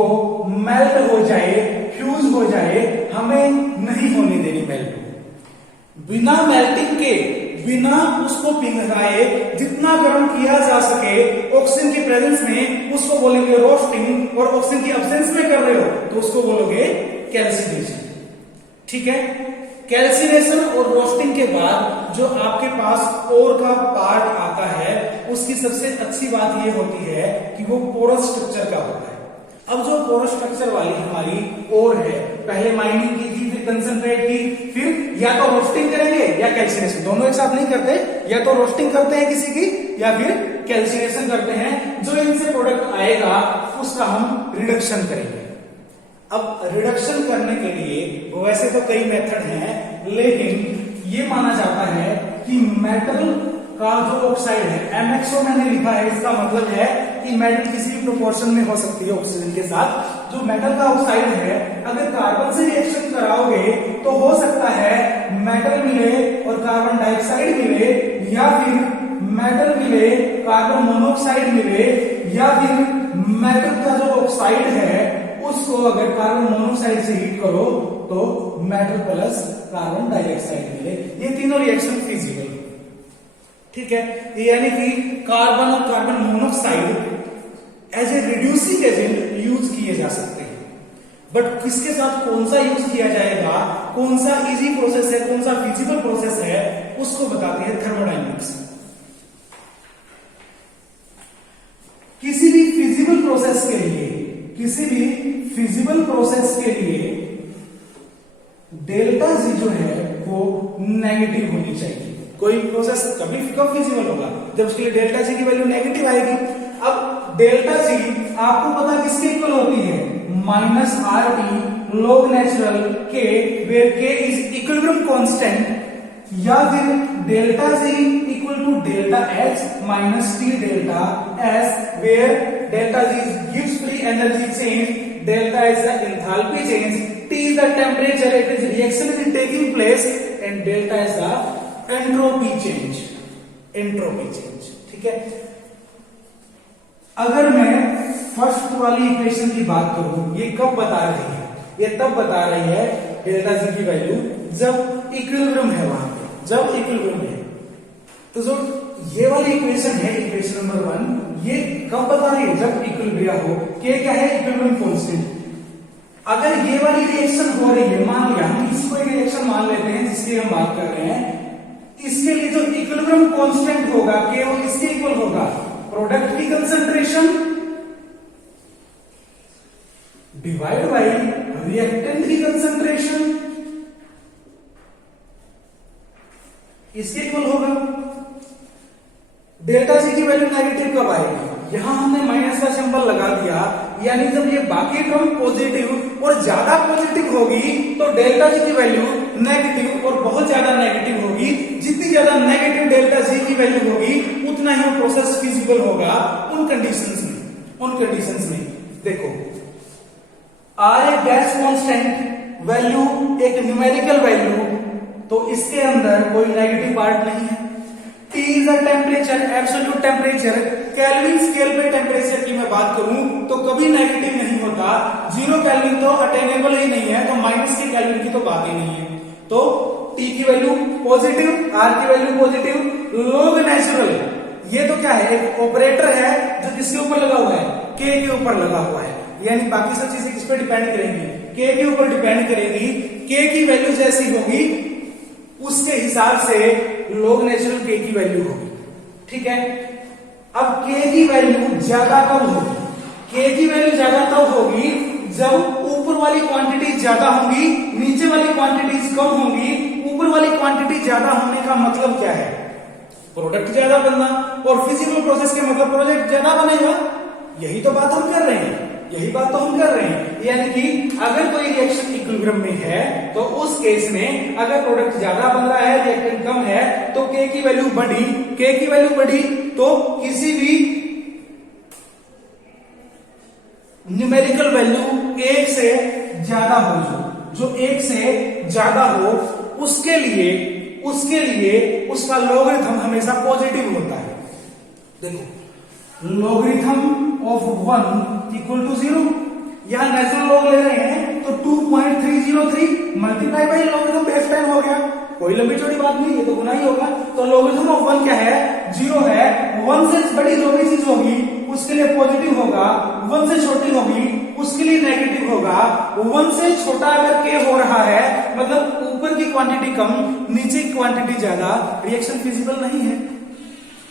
मेल्ट हो जाए, फ्यूज हो जाए। हमें नहीं होने देनी मेल्ट। बिना मेल्टिंग के, बिना उसको पिघलाए जितना गर्म किया जा सके ऑक्सीजन की प्रेजेंस में, उसको बोलेंगे रोस्टिंग। और ऑक्सीजन की एब्सेंस में कर रहे हो तो उसको बोलोगे कैल्सिनेशन। ठीक है, कैल्सिनेशन और रोस्टिंग के बाद जो आपके पास ओर का पार्ट आता है उसकी सबसे अच्छी बात यह होती है कि वो पोरस स्ट्रक्चर का होता है। अब जो पोरस स्ट्रक्चर वाली हमारी ओर है, पहले माइनिंग की थी, फिर कंसंट्रेट की, फिर या तो रोस्टिंग करेंगे या कैल्सिनेशन, दोनों एक साथ नहीं करते, या तो रोस्टिंग करते हैं किसी की या फिर कैल्सिनेशन करते हैं। जो इनसे प्रोडक्ट आएगा उसका हम रिडक्शन करेंगे। अब रिडक्शन करने के लिए वैसे तो कई मेथड हैं, लेकिन ये माना जाता है कि मेटल का जो ऑक्साइड है, MXO मैंने लिखा है, इसका मतलब है कि मेटल किसी भी प्रोपोर्शन में हो सकती है ऑक्सीजन के साथ। जो मेटल का ऑक्साइड है अगर कार्बन से रिएक्शन कराओगे तो हो सकता है मेटल मिले और कार्बन डाइऑक्साइड मिले, या फिर मेटल मिले कार्बन मोनोऑक्साइड मिले, या फिर मेटल का जो साइड है उसको अगर कार्बन मोनोऑक्साइड से हीट करो तो मेटल प्लस कार्बन डाइऑक्साइड मिले। ये तीनों रिएक्शन फिजिबल, ठीक है। यानी कि कार्बन और carbon monoxide as a reducing agent use किए जा सकते हैं, बट किसके साथ कौन सा यूज किया जाएगा, कौन सा इजी प्रोसेस है, कौन सा फिजिबल प्रोसेस है, उसको बताते हैं थर्मोडायनेमिक्स। किसी भी फिजिबल प्रोसेस के लिए, किसी भी फिजिबल प्रोसेस के लिए डेल्टा जी जो है वो नेगेटिव होनी चाहिए। कोई प्रोसेस कभी कब फिजिबल होगा, जब उसके लिए डेल्टा जी की वैल्यू नेगेटिव आएगी। अब डेल्टा जी आपको पता किसके इक्वल होती है, minus R T log natural K, where K is equilibrium constant, या फिर delta G equal to delta H minus T delta S, where delta G gives free energy change, delta is the enthalpy change, T is the temperature it is reaction is taking place, and delta is the entropy change, entropy change, ठीक है। अगर मैं फर्स्ट वाली इक्वेशन की बात करूं, ये कब बता रही है, ये तब बता रही है डेल्टा जी की वैल्यू जब इक्विलिब्रियम है, वहां पे जब इक्विलिब्रियम है। तो जो ये वाली इक्वेशन है, इक्वेशन नंबर 1, ये कब बता रही है, जब इक्विलिब्रियम हो। के क्या है, इक्विलिब्रियम कांस्टेंट। अगर ये वाली रिएक्शन हो रही है, मान लिया हम इसको एक रिएक्शन मान लेते हैं जिसकी हम बात कर रहे हैं, इसके लिए जो इक्विलिब्रियम कांस्टेंट होगा के वो किसके इक्वल होगा, प्रोडक्ट की कंसंट्रेशन डिवाइड बाय रिएक्टेंट की कंसंट्रेशन, इसके इक्वल होगा। डेल्टा जी की वैल्यू नेगेटिव कब आएगी, यहां हमने माइनस का सिंबल लगा दिया, यानी जब ये बाकी टर्म पॉजिटिव और ज्यादा पॉजिटिव होगी तो डेल्टा जी की वैल्यू नेगेटिव और बहुत ज्यादा नेगेटिव होगी। जितनी ज्यादा नेगेटिव डेल्टा जी की वैल्यू होगी उतना ही वो प्रोसेस फिजिबल होगा उन कंडीशंस में। उन कंडीशंस में देखो, R a gas constant value एक न्यूमेरिकल वैल्यू, तो इसके अंदर कोई नेगेटिव पार्ट नहीं है। T is a temperature, absolute temperature, kelvin scale पे टेम्परेचर की मैं बात करूं तो कभी नेगेटिव नहीं होता। 0 केल्विन तो अटेनेबल ही नहीं है, तो माइनस के केल्विन की तो बात ही नहीं है। तो T की वैल्यू पॉजिटिव, R की वैल्यू पॉजिटिव, log नेचुरल, ये तो क्या है, एक ऑपरेटर है जो किसके ऊपर लगा हुआ है, K के ऊपर लगा हुआ है। यानी बाकी सब चीजें किस पे डिपेंड करेंगी, K के ऊपर डिपेंड करेगी। K की वैल्यू जैसी होगी उसके हिसाब से log नेचुरल K की वैल्यू होगी, ठीक है। अब K की वैल्यू ज्यादा कब होगी, K की वैल्यू ज्यादा तब होगी जब ऊपर वाली क्वांटिटी ज्यादा होगी, नीचे वाली क्वांटिटीज कम होंगी। ऊपर वाली क्वांटिटी ज्यादा होने का मतलब क्या है, प्रोडक्ट ज्यादा बनना, और फिजिकल प्रोसेस के मतलब प्रोडक्ट ज्यादा बनेगा। यही तो बात हम कर रहे हैं, यही बात तो हम कर रहे हैं। यानी कि अगर कोई रिएक्शन इक्विलिब्रियम में है तो उस केस में अगर प्रोडक्ट ज्यादा बन रहा है, रिएक्टेंट कम है, तो K की वैल्यू बढ़ी, K की वैल्यू बढ़ी तो किसी भी न्यूमेरिकल वैल्यू 1 से ज्यादा हो, जो 1 से ज्यादा हो, उसके लिए उसका लॉगरिथम हमेशा पॉजिटिव होता है। देखो, लॉगरिथम ऑफ 1 इक्वल टू 0, यहां नेचुरल लॉग ले रहे हैं तो 2.303 मल्टीप्लाई बाई लॉगरिथम बेस 10 हो गया। कोई लंबी चौड़ी बात नहीं, ये तो गुना ही होगा। तो लॉगरिथम ऑफ 1 क्या है, 0 है। 1 से बड़ी जो भी चीज होगी उसके लिए पॉजिटिव होगा, 1 से छोटी होगी उसके लिए नेगेटिव होगा। 1 से छोटा अगर K हो रहा है मतलब ऊपर की क्वांटिटी कम, नीचे की क्वांटिटी ज्यादा, रिएक्शन फिजिबल नहीं है।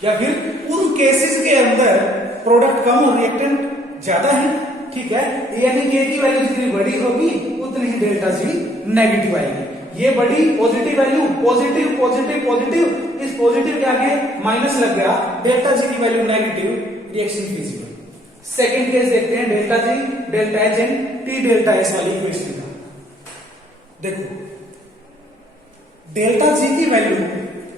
या फिर उन केसेस के अंदर प्रोडक्ट कम और रिएक्टेंट ज्यादा है, ठीक है। यानी K की वैल्यू जितनी बड़ी होगी उतनी ही डेल्टा जी नेगेटिव आएगी। ये बड़ी positive value, positive positive positive, इस पॉजिटिव के आगे माइनस लग गया, डेल्टा जी की value negative, reaction feasible. Second case देखते हैं, delta G, delta H and T delta S वाली इक्वेशन का। देखो, डेल्टा जी की वैल्यू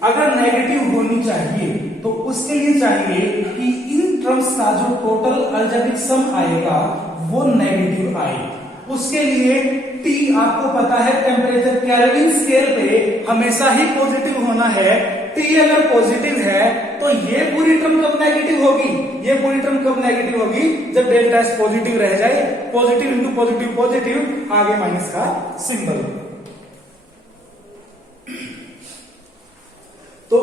अगर नेगेटिव होनी चाहिए तो उसके लिए चाहिए कि इन टर्म्स का जो टोटल अलजेब्रिक सम आएगा वो नेगेटिव आए। उसके लिए T आपको पता है टेम्परेचर केल्विन स्केल पे हमेशा ही पॉजिटिव होना है, टी अगर पॉजिटिव है तो ये पूरी टर्म कब नेगेटिव होगी, ये पूरी टर्म कब नेगेटिव होगी, जब डेल्टा एस पॉजिटिव रह जाए, पॉजिटिव इंटू पॉजिटिव पॉजिटिव, आगे माइनस का सिंबल। तो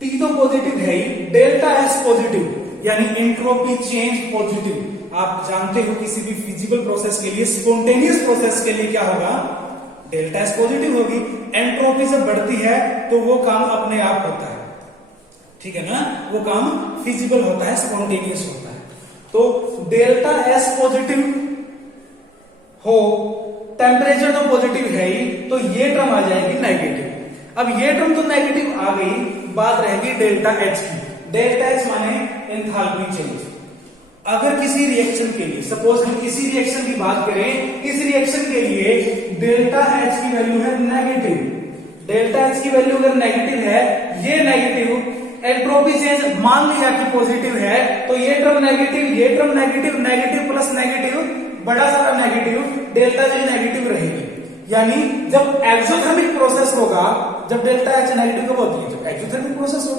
टी तो पॉजिटिव है ही, डेल्टा एस पॉजिटिव यानी एंट्रोपी चेंज पॉजिटिव। आप जानते हो किसी भी फिजिकल प्रोसेस के लिए, स्पॉन्टेनियस प्रोसेस के लिए क्या होगा, डेल्टा एस पॉजिटिव होगी। एंट्रोपी जब बढ़ती है तो वो काम अपने आप होता है, ठीक है ना, वो काम फिजिकल होता है, स्पॉन्टेनियस होता है। तो डेल्टा एस पॉजिटिव हो, टेम्परेचर तो पॉजिटिव है ही, तो ये टर्म आ जाएगी नेगेटिव। अब ये टर्म तो नेगेटिव आ गई, बात रहेगी डेल्टा एच की। डेल्टा एच माने एंथैल्पी चेंज। अगर किसी रिएक्शन के लिए, सपोज हम किसी रिएक्शन की बात करें, इस रिएक्शन के लिए डेल्टा एच की वैल्यू है नेगेटिव, डेल्टा एच की वैल्यू अगर नेगेटिव है, ये नेगेटिव, एंट्रोपी चेंज मान लिया कि पॉजिटिव है, तो ये टर्म नेगेटिव, ये term negative, negative plus negative, बड़ा सारा नेगेटिव, डेल्टा जी नेगेटिव रहेगी। यानी जब एक्सोथर्मिक प्रोसेस होगा, जब डेल्टा एच नेगेटिव कब होती है, जब एक्सोथर्मिक प्रोसेस हो।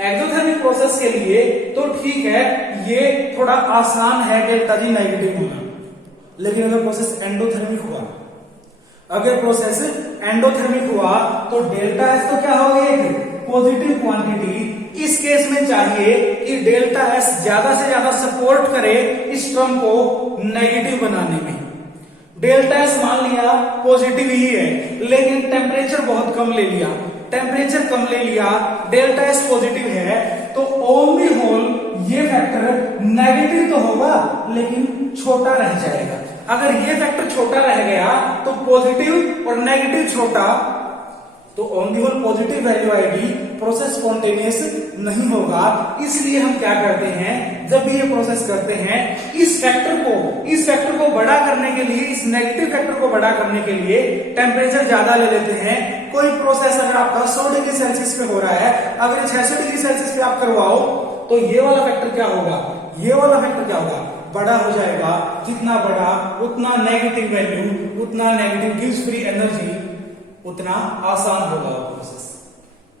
एक्सोथर्मिक प्रोसेस के लिए तो ठीक है, ये थोड़ा आसान है डेल्टा जी नेगेटिव होना, लेकिन अगर प्रोसेस एंडोथर्मिक हुआ, अगर प्रोसेस एंडोथर्मिक हुआ तो डेल्टा एच तो क्या हो गया, पॉजिटिव क्वांटिटी। इस केस में चाहिए कि डेल्टा एस ज्यादा से ज्यादा सपोर्ट करे इस टर्म को नेगेटिव बनाने में। डेल्टा एस मान लिया पॉजिटिव ही है, लेकिन टेम्परेचर बहुत कम ले लिया, टेम्परेचर कम ले लिया, डेल्टा एस पॉजिटिव है, तो ऑन दी होल ये फैक्टर नेगेटिव तो होगा लेकिन छोटा रह जाएगा। अगर ये फैक्टर छोटा रह गया तो पॉजिटिव और नेगेटिव छोटा, तो on the whole positive value आएगी, प्रोसेस स्पॉन्टेनियस नहीं होगा। इसलिए हम क्या करते हैं, जब भी ये प्रोसेस करते हैं, इस फैक्टर को बड़ा करने के लिए, इस नेगेटिव फैक्टर को बड़ा करने के लिए टेम्परेचर ज्यादा ले लेते हैं। कोई प्रोसेस अगर आपका 100 डिग्री सेल्सियस पे हो रहा है, अगर 600 डिग्री सेल्सियस पे आप करवाओ, तो ये वाला फैक्टर क्या होगा, ये वाला फैक्टर क्या होगा, बड़ा हो जाएगा। जितना बड़ा उतना नेगेटिव वैल्यू, उतना नेगेटिव गिव्स फ्री एनर्जी, उतना आसान होगा प्रोसेस,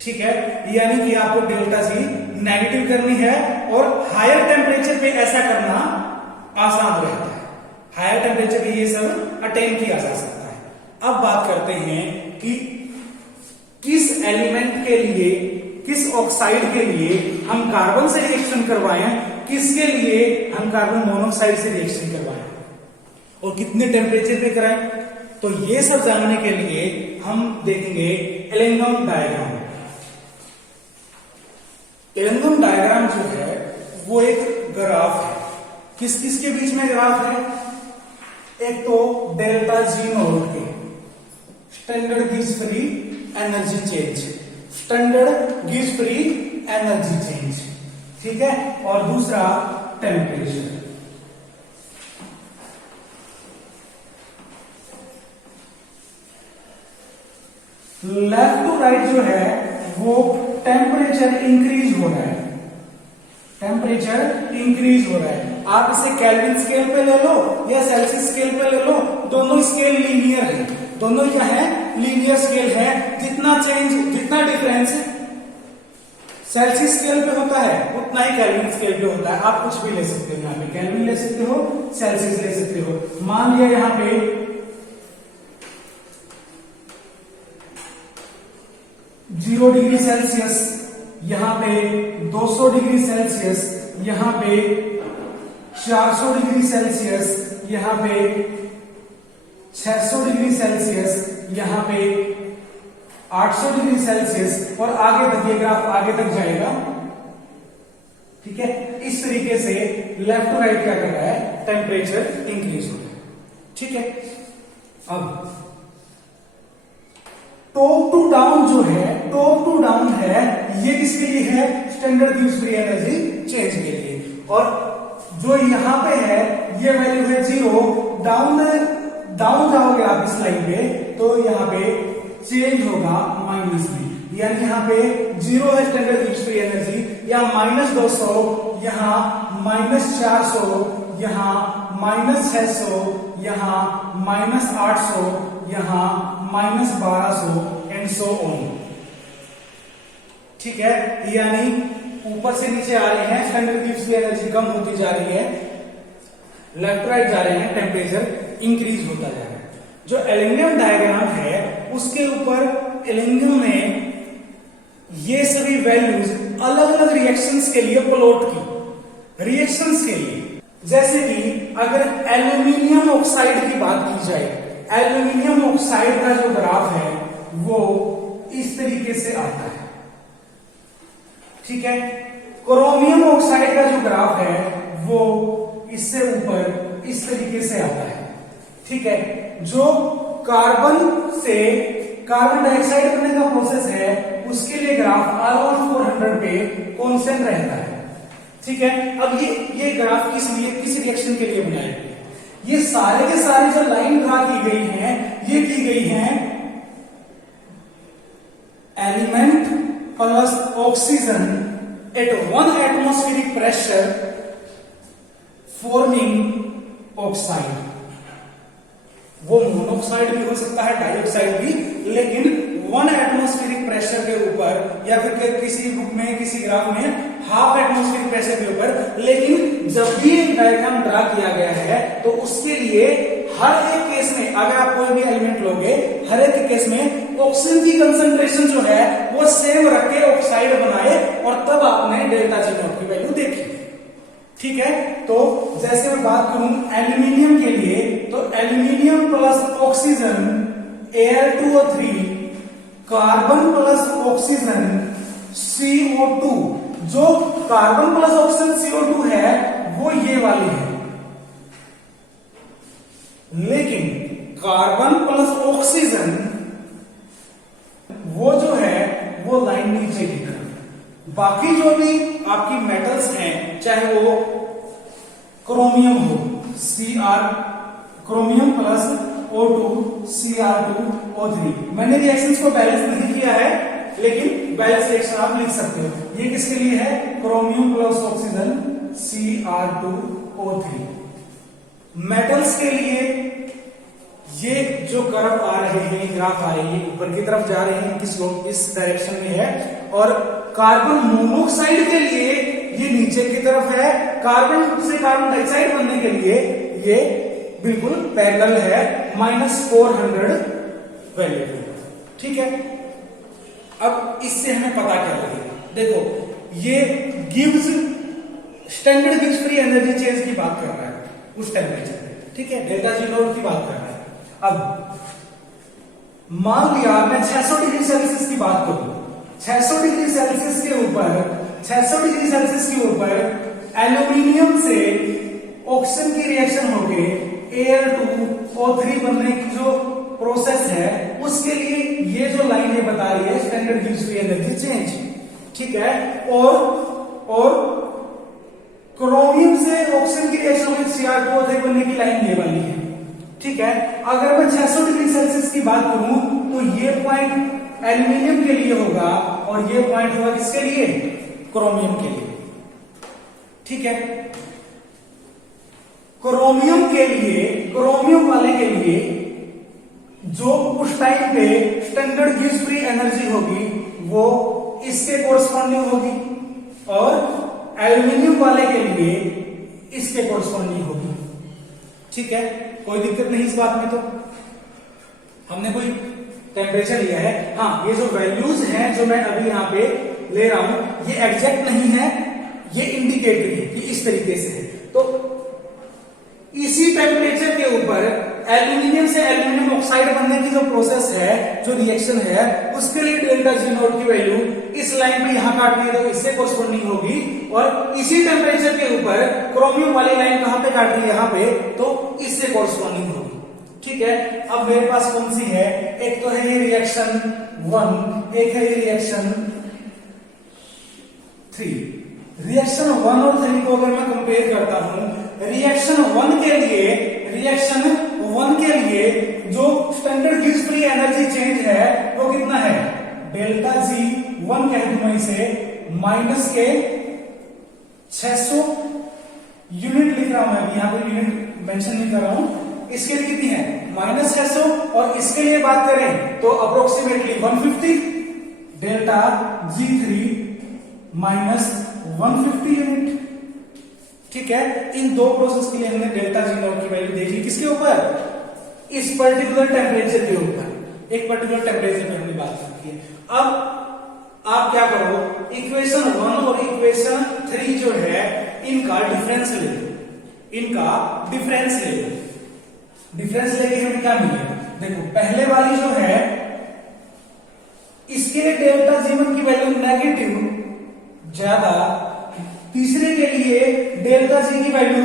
ठीक है। यानी कि आपको डेल्टा जी नेगेटिव करनी है और हायर टेम्परेचर पे ऐसा करना आसान रहता है, हायर टेम्परेचर पे ये सब अटेन किया जा सकता है। अब बात करते हैं कि किस एलिमेंट के लिए, किस ऑक्साइड के लिए हम कार्बन से रिएक्शन करवाएं, किसके लिए हम कार्बन मोनोऑक्साइड से रिएक्शन करवाएं और कितने टेम्परेचर पे कराएं। तो ये सब जानने के लिए हम देखेंगे एलिंगम डायग्राम। एलिंगम डायग्राम जो है वो एक ग्राफ है, किस किस के बीच में ग्राफ है, एक तो डेल्टा जी नोट के, standard gives free energy change, standard gives free energy change, ठीक है, और दूसरा टेम्परेचर। लेफ्ट टू राइट जो है वो टेम्परेचर इंक्रीज हो रहा है, टेम्परेचर इंक्रीज हो रहा है। आप इसे केल्विन स्केल पे ले लो या सेल्सियस स्केल पे ले लो, दोनों स्केल लीनियर है, दोनों क्या है, लीनियर स्केल है। जितना चेंज, जितना डिफरेंस सेल्सियस स्केल पे होता है उतना ही केल्विन स्केल पे होता है। आप कुछ भी ले सकते हो, यहाँ पे केल्विन ले सकते हो, सेल्सियस ले सकते हो। मान लिया यहाँ पे 0 डिग्री सेल्सियस, यहां पे 200 डिग्री सेल्सियस, यहां पे 400 डिग्री सेल्सियस, यहां पे 600 डिग्री सेल्सियस, यहां पे 800 डिग्री सेल्सियस, और आगे तक ये ग्राफ आगे तक जाएगा, ठीक है। इस तरीके से लेफ्ट टू राइट क्या कर रहा है, टेम्परेचर इंक्रीज हो रहा है, ठीक है। अब टॉप टू डाउन जो है, टॉप टू डाउन है, ये किसके लिए है, standard gives free energy change के लिए। और जो यहां पे है ये वैल्यू है 0, डाउन जाओगे आप इस लाइन पे तो यहां पे चेंज होगा माइनस में, यानी यहां पे 0 है स्टैंडर्ड गिव्स फ्री एनर्जी, या -200, यहां -400, यहां -600, यहां -800, यहां -1200 एंड सो ऑन। ठीक है, यानी ऊपर से नीचे आ रहे हैं, स्टैंडर्ड गिब्स की एनर्जी कम होती जा रही है, लेफ्ट राइट जा रहे हैं, टेम्परेचर इंक्रीज होता जा रहा है। जो एलिंगम डायग्राम है उसके ऊपर एलिंगम में ये सभी वैल्यूज अलग अलग रिएक्शंस के लिए प्लॉट की, रिएक्शंस के लिए। जैसे कि अगर एल्यूमिनियम ऑक्साइड की बात की जाए, एल्यूमिनियम ऑक्साइड का जो ग्राफ है वो इस तरीके से आता है, ठीक है। क्रोमियम ऑक्साइड का जो ग्राफ है वो इससे ऊपर इस तरीके से आता है, ठीक है। जो कार्बन से कार्बन डाइऑक्साइड बनने का प्रोसेस है उसके लिए ग्राफ अराउंड 400 पे कांस्टेंट रहता है, ठीक है। अब ये ग्राफ किस रिएक्शन के लिए बनाए गए? ये सारे के सारे जो लाइन ड्रा की गई हैं ये की गई हैं element plus oxygen at 1 atmospheric pressure forming oxide. वो मोनोऑक्साइड भी हो सकता है, डाइऑक्साइड भी, लेकिन 1 एटमॉस्फेरिक प्रेशर के ऊपर या फिर किसी बुक में किसी ग्राफ में हाफ एटमॉस्फेरिक प्रेशर के ऊपर। लेकिन जब भी एक डायग्राम ड्रा किया गया है तो उसके लिए हर एक केस में अगर आप कोई भी एलिमेंट लोगे, हर एक केस में ऑक्सीजन की कंसंट्रेशन जो है वो सेम रख के ऑक्साइड बनाए और तब आपने डेल्टा जी नॉट की वैल्यू देखी, ठीक है। तो जैसे मैं बात करूं एल्यूमिनियम के लिए, तो aluminium plus oxygen Al2O3, carbon plus oxygen CO2। जो कार्बन प्लस ऑक्सीजन CO2 है वो ये वाली है, लेकिन कार्बन प्लस ऑक्सीजन वो जो है वो लाइन नीचे दिख रही है। बाकी जो भी आपकी मेटल्स हैं, चाहे वो क्रोमियम हो, क्रोमियम प्लस O2 Cr2O3, मैंने रिएक्शंस को बैलेंस नहीं किया है लेकिन बैलेंस रिएक्शन आप लिख सकते हो। ये किसके लिए है? Chromium plus oxygen Cr2O3। Metals के लिए ये जो कर्व आ रहे हैं, ग्राफ आ रही है, ऊपर की तरफ जा रहे हैं, इस डायरेक्शन में है। और कार्बन मोनोऑक्साइड के लिए ये नीचे की तरफ है, कार्बन से कार्बन डाइऑक्साइड बनने के लिए ये बिल्कुल पैरेलल है, -400 वैल्यू, ठीक है। अब इससे हमें पता क्या लगेगा? देखो, ये gives standard gives free energy change की बात कर रहा है उस टेम्परेचर पे, ठीक है, डेल्टा जी नॉट की बात कर रहा है। अब मान लिया मैं 600 डिग्री सेल्सियस की बात करूं, 600 डिग्री सेल्सियस के ऊपर, 600 डिग्री सेल्सियस के ऊपर एल्यूमिनियम से ऑक्सीजन की रिएक्शन होके Al2O3 बनने की जो प्रोसेस है उसके लिए ये जो लाइन है बता रही है standard gives free energy change, ठीक है। और क्रोमियम से ऑक्सीजन की रिएक्शन में Cr2O3 बनने की लाइन ये वाली है, ठीक है। अगर मैं 600 डिग्री सेल्सियस की बात करूं तो ये पॉइंट एल्यूमिनियम के लिए होगा और ये पॉइंट होगा किसके लिए? क्रोमियम के लिए, ठीक है। क्रोमियम के लिए, क्रोमियम वाले के लिए जो उस टाइम पे स्टैंडर्ड गिव्स फ्री एनर्जी होगी वो इसके कोरस्पॉन्डिंग होगी और एल्यूमिनियम वाले के लिए इसके कोरस्पॉन्डिंग होगी, ठीक है। कोई दिक्कत नहीं इस बात में। तो हमने कोई टेम्परेचर लिया है, हाँ, ये जो वैल्यूज हैं जो मैं अभी यहां पे ले रहा हूं ये एग्जैक्ट नहीं है, ये इंडिकेटरी है, ये इस तरीके से है। तो इसी टेम्परेचर के ऊपर एल्यूमिनियम से एल्यूमिनियम ऑक्साइड बनने की जो प्रोसेस है, जो रिएक्शन है, उसके लिए डेल्टा जी नॉट की वैल्यू इस लाइन पे यहां काटनी है तो इससे कोरस्पॉन्डिंग होगी, और इसी टेम्परेचर के ऊपर क्रोमियम वाली लाइन कहां पे काट रही है? यहां पे, तो इससे कोरस्पॉन्डिंग होगी, ठीक है। अब मेरे पास कौन सी है? एक तो है ये रिएक्शन 1, एक है ये रिएक्शन 3। रिएक्शन 1 और 3 को अगर मैं कंपेयर करता हूं, रिएक्शन 1 के लिए जो standard gives free energy change है वो कितना है? डेल्टा जी 1 कह दूं मैं इसे, माइनस के 600 यूनिट लिख रहा हूं मैं, यहां पे यूनिट मेंशन नहीं कर रहा हूं। इसके लिए कितनी है? -600, और इसके लिए बात करें तो approximately 150। Delta G3 minus 150 unit. ठीक है, इन दो प्रोसेस के लिए हमने डेल्टा जी नॉट की वैल्यू देखी किसके ऊपर, इस पर्टिकुलर टेम्परेचर के ऊपर, एक पर्टिकुलर टेम्परेचर पे हमने बात की है। अब आप क्या करो, इक्वेशन 1 और इक्वेशन 3 जो है इनका डिफरेंस ले लो, इनका डिफरेंस ले लो। डिफरेंस लेके हमें क्या मिलेगा, देखो पहले वाली जो है इसके लिए डेल्टा जी1 की वैल्यू नेगेटिव ज्यादा, तीसरे के लिए डेल्टा जी की वैल्यू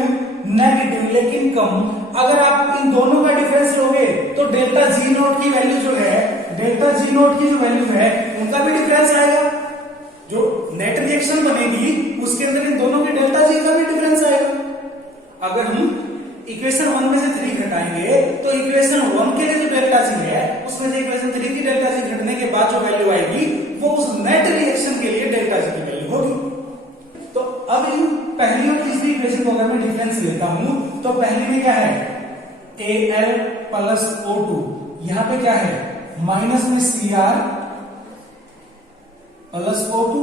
नेगेटिव लेकिन कम। अगर आप इन दोनों का डिफरेंस लोगे तो डेल्टा जी नोट की वैल्यू जो है, डेल्टा जी नोट की जो वैल्यू है उनका भी डिफरेंस आएगा। जो नेट रिएक्शन बनेगी उसके अंदर इन दोनों के डेल्टा जी का भी डिफरेंस आएगा। अगर हम इक्वेशन 1 में से 3 घटाएंगे तो इक्वेशन 1 के लिए जो डेल्टा जी है उसमें से इक्वेशन 3 की डेल्टा जी घटने के बाद जो वैल्यू आएगी वो उस नेट रिएक्शन के लिए डेल्टा जी की वैल्यू होगी। तो अब इन पहली और तीसरी इक्वेशन को अगर मैं डिफरेंस लेता हूं तो पहली में क्या है, Al प्लस O2, यहां पे क्या है माइनस में Cr प्लस O2,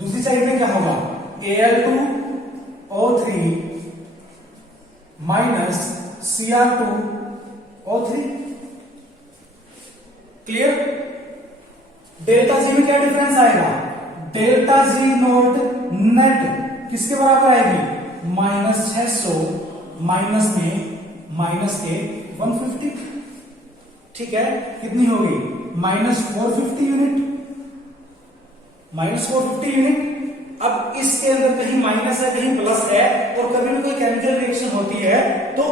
दूसरी साइड में क्या होगा Al2O3 minus Cr2O3। Clear, delta G में क्या डिफरेंस आएगा, डेल्टा जी नोट नेट किसके बराबर आएगी, माइनस 600 माइनस में माइनस के 150। ठीक है, कितनी होगी माइनस 450 यूनिट, माइनस 450 यूनिट। अब इसके अंदर कहीं माइनस है कहीं प्लस है, और कभी भी कोई केमिकल रिएक्शन होती है तो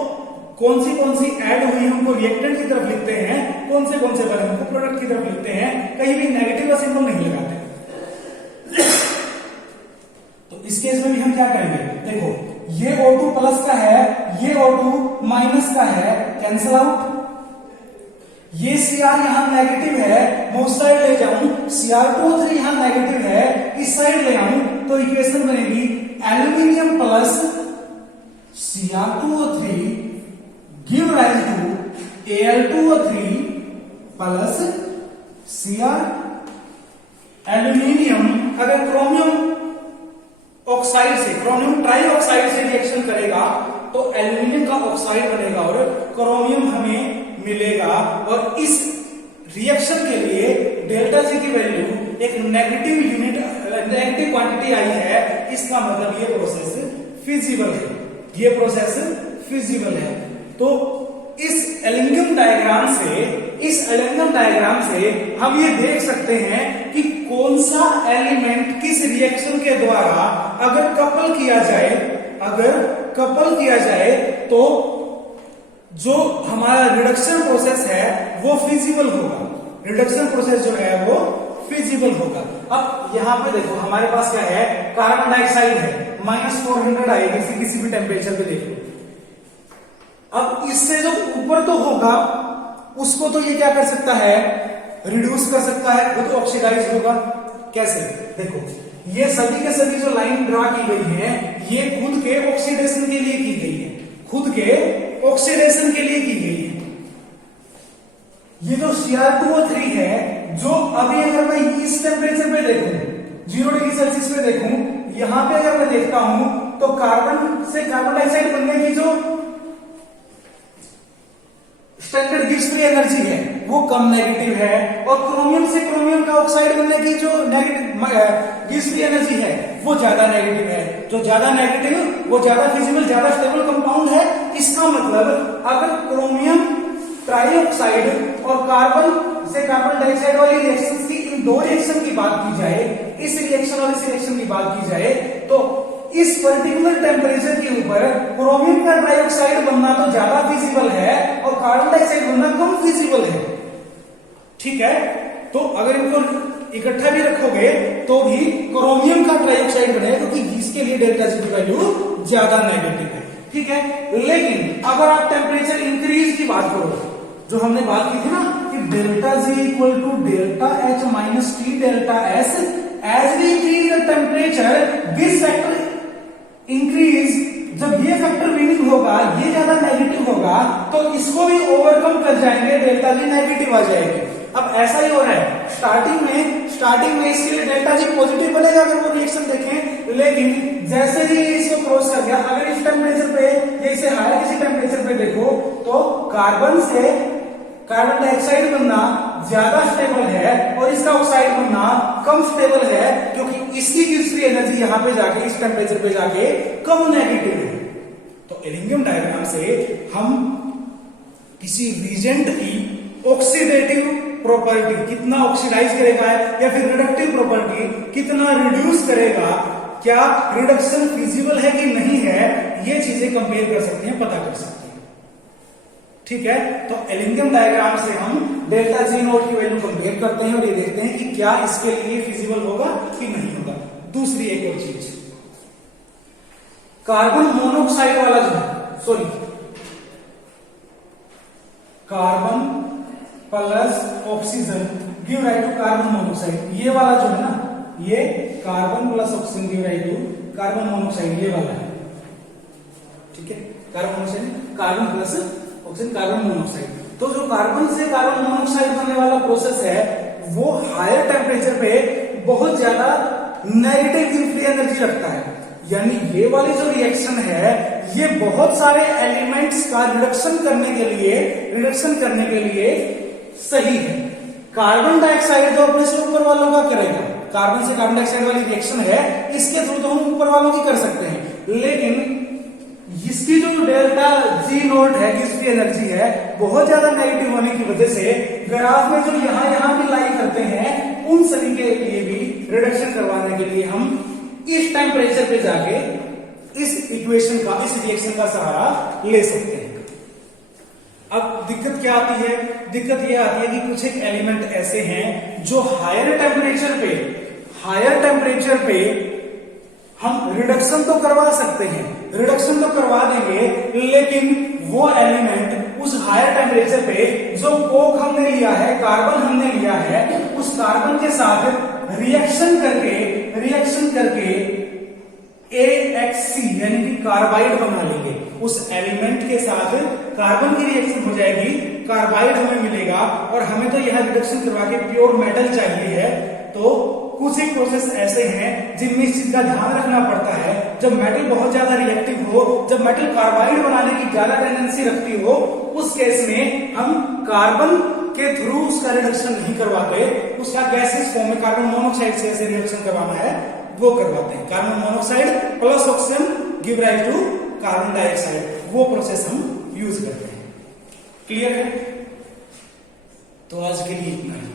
कौन सी ऐड हुई हमको रिएक्टेंट की तरफ लिखते हैं, कौन से बने हमको प्रोडक्ट की तरफ लिखते हैं, कहीं भी नेगेटिव का सिंबल नहीं लगाते। तो इस केस में भी हम क्या करेंगे, देखो ये O2 प्लस का है, ये O2 माइनस का है, कैंसिल आउट। ये Cr यहां नेगेटिव है, मैं उस साइड ले जाऊं, Cr2O3 यहां नेगेटिव है, इस साइड ले आऊं तो इक्वेशन बनेगी aluminium plus Cr2O3 give rise to Al2O3 plus Cr। Aluminium अगर क्रोमियम ऑक्साइड से, क्रोमियम ट्राइऑक्साइड से रिएक्शन करेगा तो एल्यूमिनियम का ऑक्साइड बनेगा और क्रोमियम हमें मिलेगा। और इस रिएक्शन के लिए डेल्टा जी की वैल्यू एक नेगेटिव यूनिट, नेगेटिव क्वांटिटी आई है, इसका मतलब ये प्रोसेस फिजिबल है, ये प्रोसेस फिजिबल है। तो इस एलिंगम डायग्राम से हम ये देख सकते हैं कि कौन सा एलिमेंट किस रिएक्शन के द्वारा अगर कपल किया जाए तो जो हमारा रिडक्शन प्रोसेस है वो फिजिबल होगा, रिडक्शन प्रोसेस जो है वो फिजिबल होगा। अब यहां पे देखो हमारे पास क्या है, कार्बन डाइऑक्साइड है, -400 आएगी किसी भी टेम्परेचर पे देख लो। अब इससे जो ऊपर तो होगा उसको तो ये क्या कर सकता है, रिड्यूस कर सकता है, खुद ऑक्सीडाइज होगा। कैसे, देखो ये सभी के सभी जो लाइन ड्रा की गई है ये खुद के ऑक्सीडेशन के लिए की गई है, खुद के ऑक्सीडेशन के लिए की गई है। ये जो Cr2O3 है जो अभी अगर मैं इस टेम्परेचर पे देखूं, 0 डिग्री सेल्सियस पे देखूं, यहां पे अगर मैं देखता हूं तो कार्बन से कार्बन डाइऑक्साइड बनने की जो स्टैंडर्ड गिब्स फ्री एनर्जी है वो कम नेगेटिव है, और क्रोमियम से क्रोमियम का ऑक्साइड बनने की जो गिब्स फ्री एनर्जी है वो ज्यादा नेगेटिव है। जो ज्यादा नेगेटिव वो ज्यादा फिजिबल, ज्यादा स्टेबल कंपाउंड है। इसका मतलब अगर क्रोमियम ट्राइऑक्साइड और कार्बन से कार्बन डाइऑक्साइड वाली रिएक्शन की, इन दो रिएक्शन की बात की जाए, इस रिएक्शन और इस रिएक्शन की बात की जाए तो इस पर्टिकुलर टेम्परेचर के ऊपर क्रोमियम का ट्राइऑक्साइड बनना तो ज्यादा फिजिबल है और कार्बन डाइऑक्साइड बनना कम फिजिबल है। ठीक है, तो अगर इनको इकट्ठा भी रखोगे तो भी क्रोमियम का ट्राइऑक्साइड बनेगा क्योंकि इसके लिए डेल्टा जी की वैल्यू ज्यादा नेगेटिव है। ठीक है, लेकिन अगर आप टेम्परेचर इंक्रीज की बात करो, जो हमने बात की थी ना कि delta G equal to delta H minus T delta S, as we increase the temperature this factor increase, जब ये फैक्टर विनिंग होगा, ये ज्यादा नेगेटिव होगा तो इसको भी ओवरकम कर जाएंगे, डेल्टा जी नेगेटिव आ जाएगी। अब ऐसा ही हो रहा है, स्टार्टिंग में इसके लिए डेल्टा जी पॉजिटिव बनेगा अगर वो रिएक्शन देखें, लेकिन जैसे ही इसको क्रॉस कर गया, अगर इस टेम्परेचर पे या इसे हायर किसी टेम्परेचर पे देखो तो कार्बन से कार्बन डाइऑक्साइड बनना ज्यादा स्टेबल है और इसका ऑक्साइड बनना कम स्टेबल है, क्योंकि इसकी फ्री एनर्जी यहां पे जाके इस टेम्परेचर पे जाके कम नेगेटिव है। तो एलिंगियम डायग्राम से हम किसी रीजेंट की ऑक्सीडेटिव प्रॉपर्टी कितना ऑक्सीडाइज करेगा या फिर रिडक्टिव प्रॉपर्टी कितना रिड्यूस करेगा, क्या रिडक्शन फिजिबल है कि नहीं है, ये चीजें कंपेयर कर सकते हैं, पता कर सकते हैं। ठीक है, तो एलिंगियम डायग्राम से हम डेल्टा जी नोट की वैल्यू कंपेयर करते हैं और ये देखते हैं कि क्या इसके लिए फिजिबल होगा कि नहीं होगा। दूसरी एक और चीज, कार्बन मोनोऑक्साइड वाला जो carbon plus oxygen give right to carbon monoxide, ये वाला जो है ना, ये carbon plus oxygen give right to carbon monoxide, ये वाला है। ठीक है, carbon monoxide, carbon plus oxygen carbon monoxide. तो जो कार्बन से कार्बन मोनोऑक्साइड बनने वाला प्रोसेस है वो हायर टेम्परेचर पे बहुत ज्यादा नेगेटिव फ्री एनर्जी रखता है, यानी ये वाली जो रिएक्शन है ये बहुत सारे एलिमेंट्स का रिडक्शन करने के लिए सही है। कार्बन डाइऑक्साइड तो अपने से ऊपर वालों का करेगा, कार्बन से कार्बन डाइऑक्साइड वाली रिएक्शन है, इसके थ्रू तो हम ऊपर वालों की कर सकते हैं, लेकिन इसकी जो डेल्टा जी नोट है, इसकी एनर्जी है बहुत ज्यादा नेगेटिव होने की वजह से ग्राफ में जो यहां भी लाई करते हैं उन सभी के लिए भी रिडक्शन करवाने के लिए हम इस टेम्परेचर पे जाके इस इक्वेशन का, इस रिएक्शन का सहारा ले सकते हैं। अब दिक्कत क्या आती है? दिक्कत यह आती है कि कुछ एक एलिमेंट ऐसे हैं जो हायर टेम्परेचर पे हम रिडक्शन तो करवा सकते हैं, रिडक्शन तो करवा देंगे, लेकिन वो एलिमेंट उस हायर टेम्परेचर पे जो कोक हमने लिया है, कार्बन हमने लिया है, उस कार्बन के साथ रिएक्शन करके AXC यानी कि कार्बाइड बना लेंगे। उस एलिमेंट के साथ कार्बन की रिएक्शन हो जाएगी, कार्बाइड हमें मिलेगा, और हमें तो यह रिडक्शन करवा के प्योर मेटल चाहिए है। तो कुछ एक प्रोसेस ऐसे हैं जिनमें इस चीज का ध्यान रखना पड़ता है। जब मेटल बहुत ज्यादा रिएक्टिव हो, जब मेटल कार्बाइड बनाने की ज्यादा टेंडेंसी रखती हो, उस केस में हम कार्बन के थ्रू उसका रिडक्शन नहीं करवाते, उसका गैसेस फॉर्म में कार्बन मोनोऑक्साइड से ऐसे रिडक्शन करवाना है वो करवाते हैं। Carbon monoxide plus oxygen give rise to carbon dioxide, वो प्रोसेस हम यूज करते हैं। क्लियर है? तो आज के लिए इतना ही।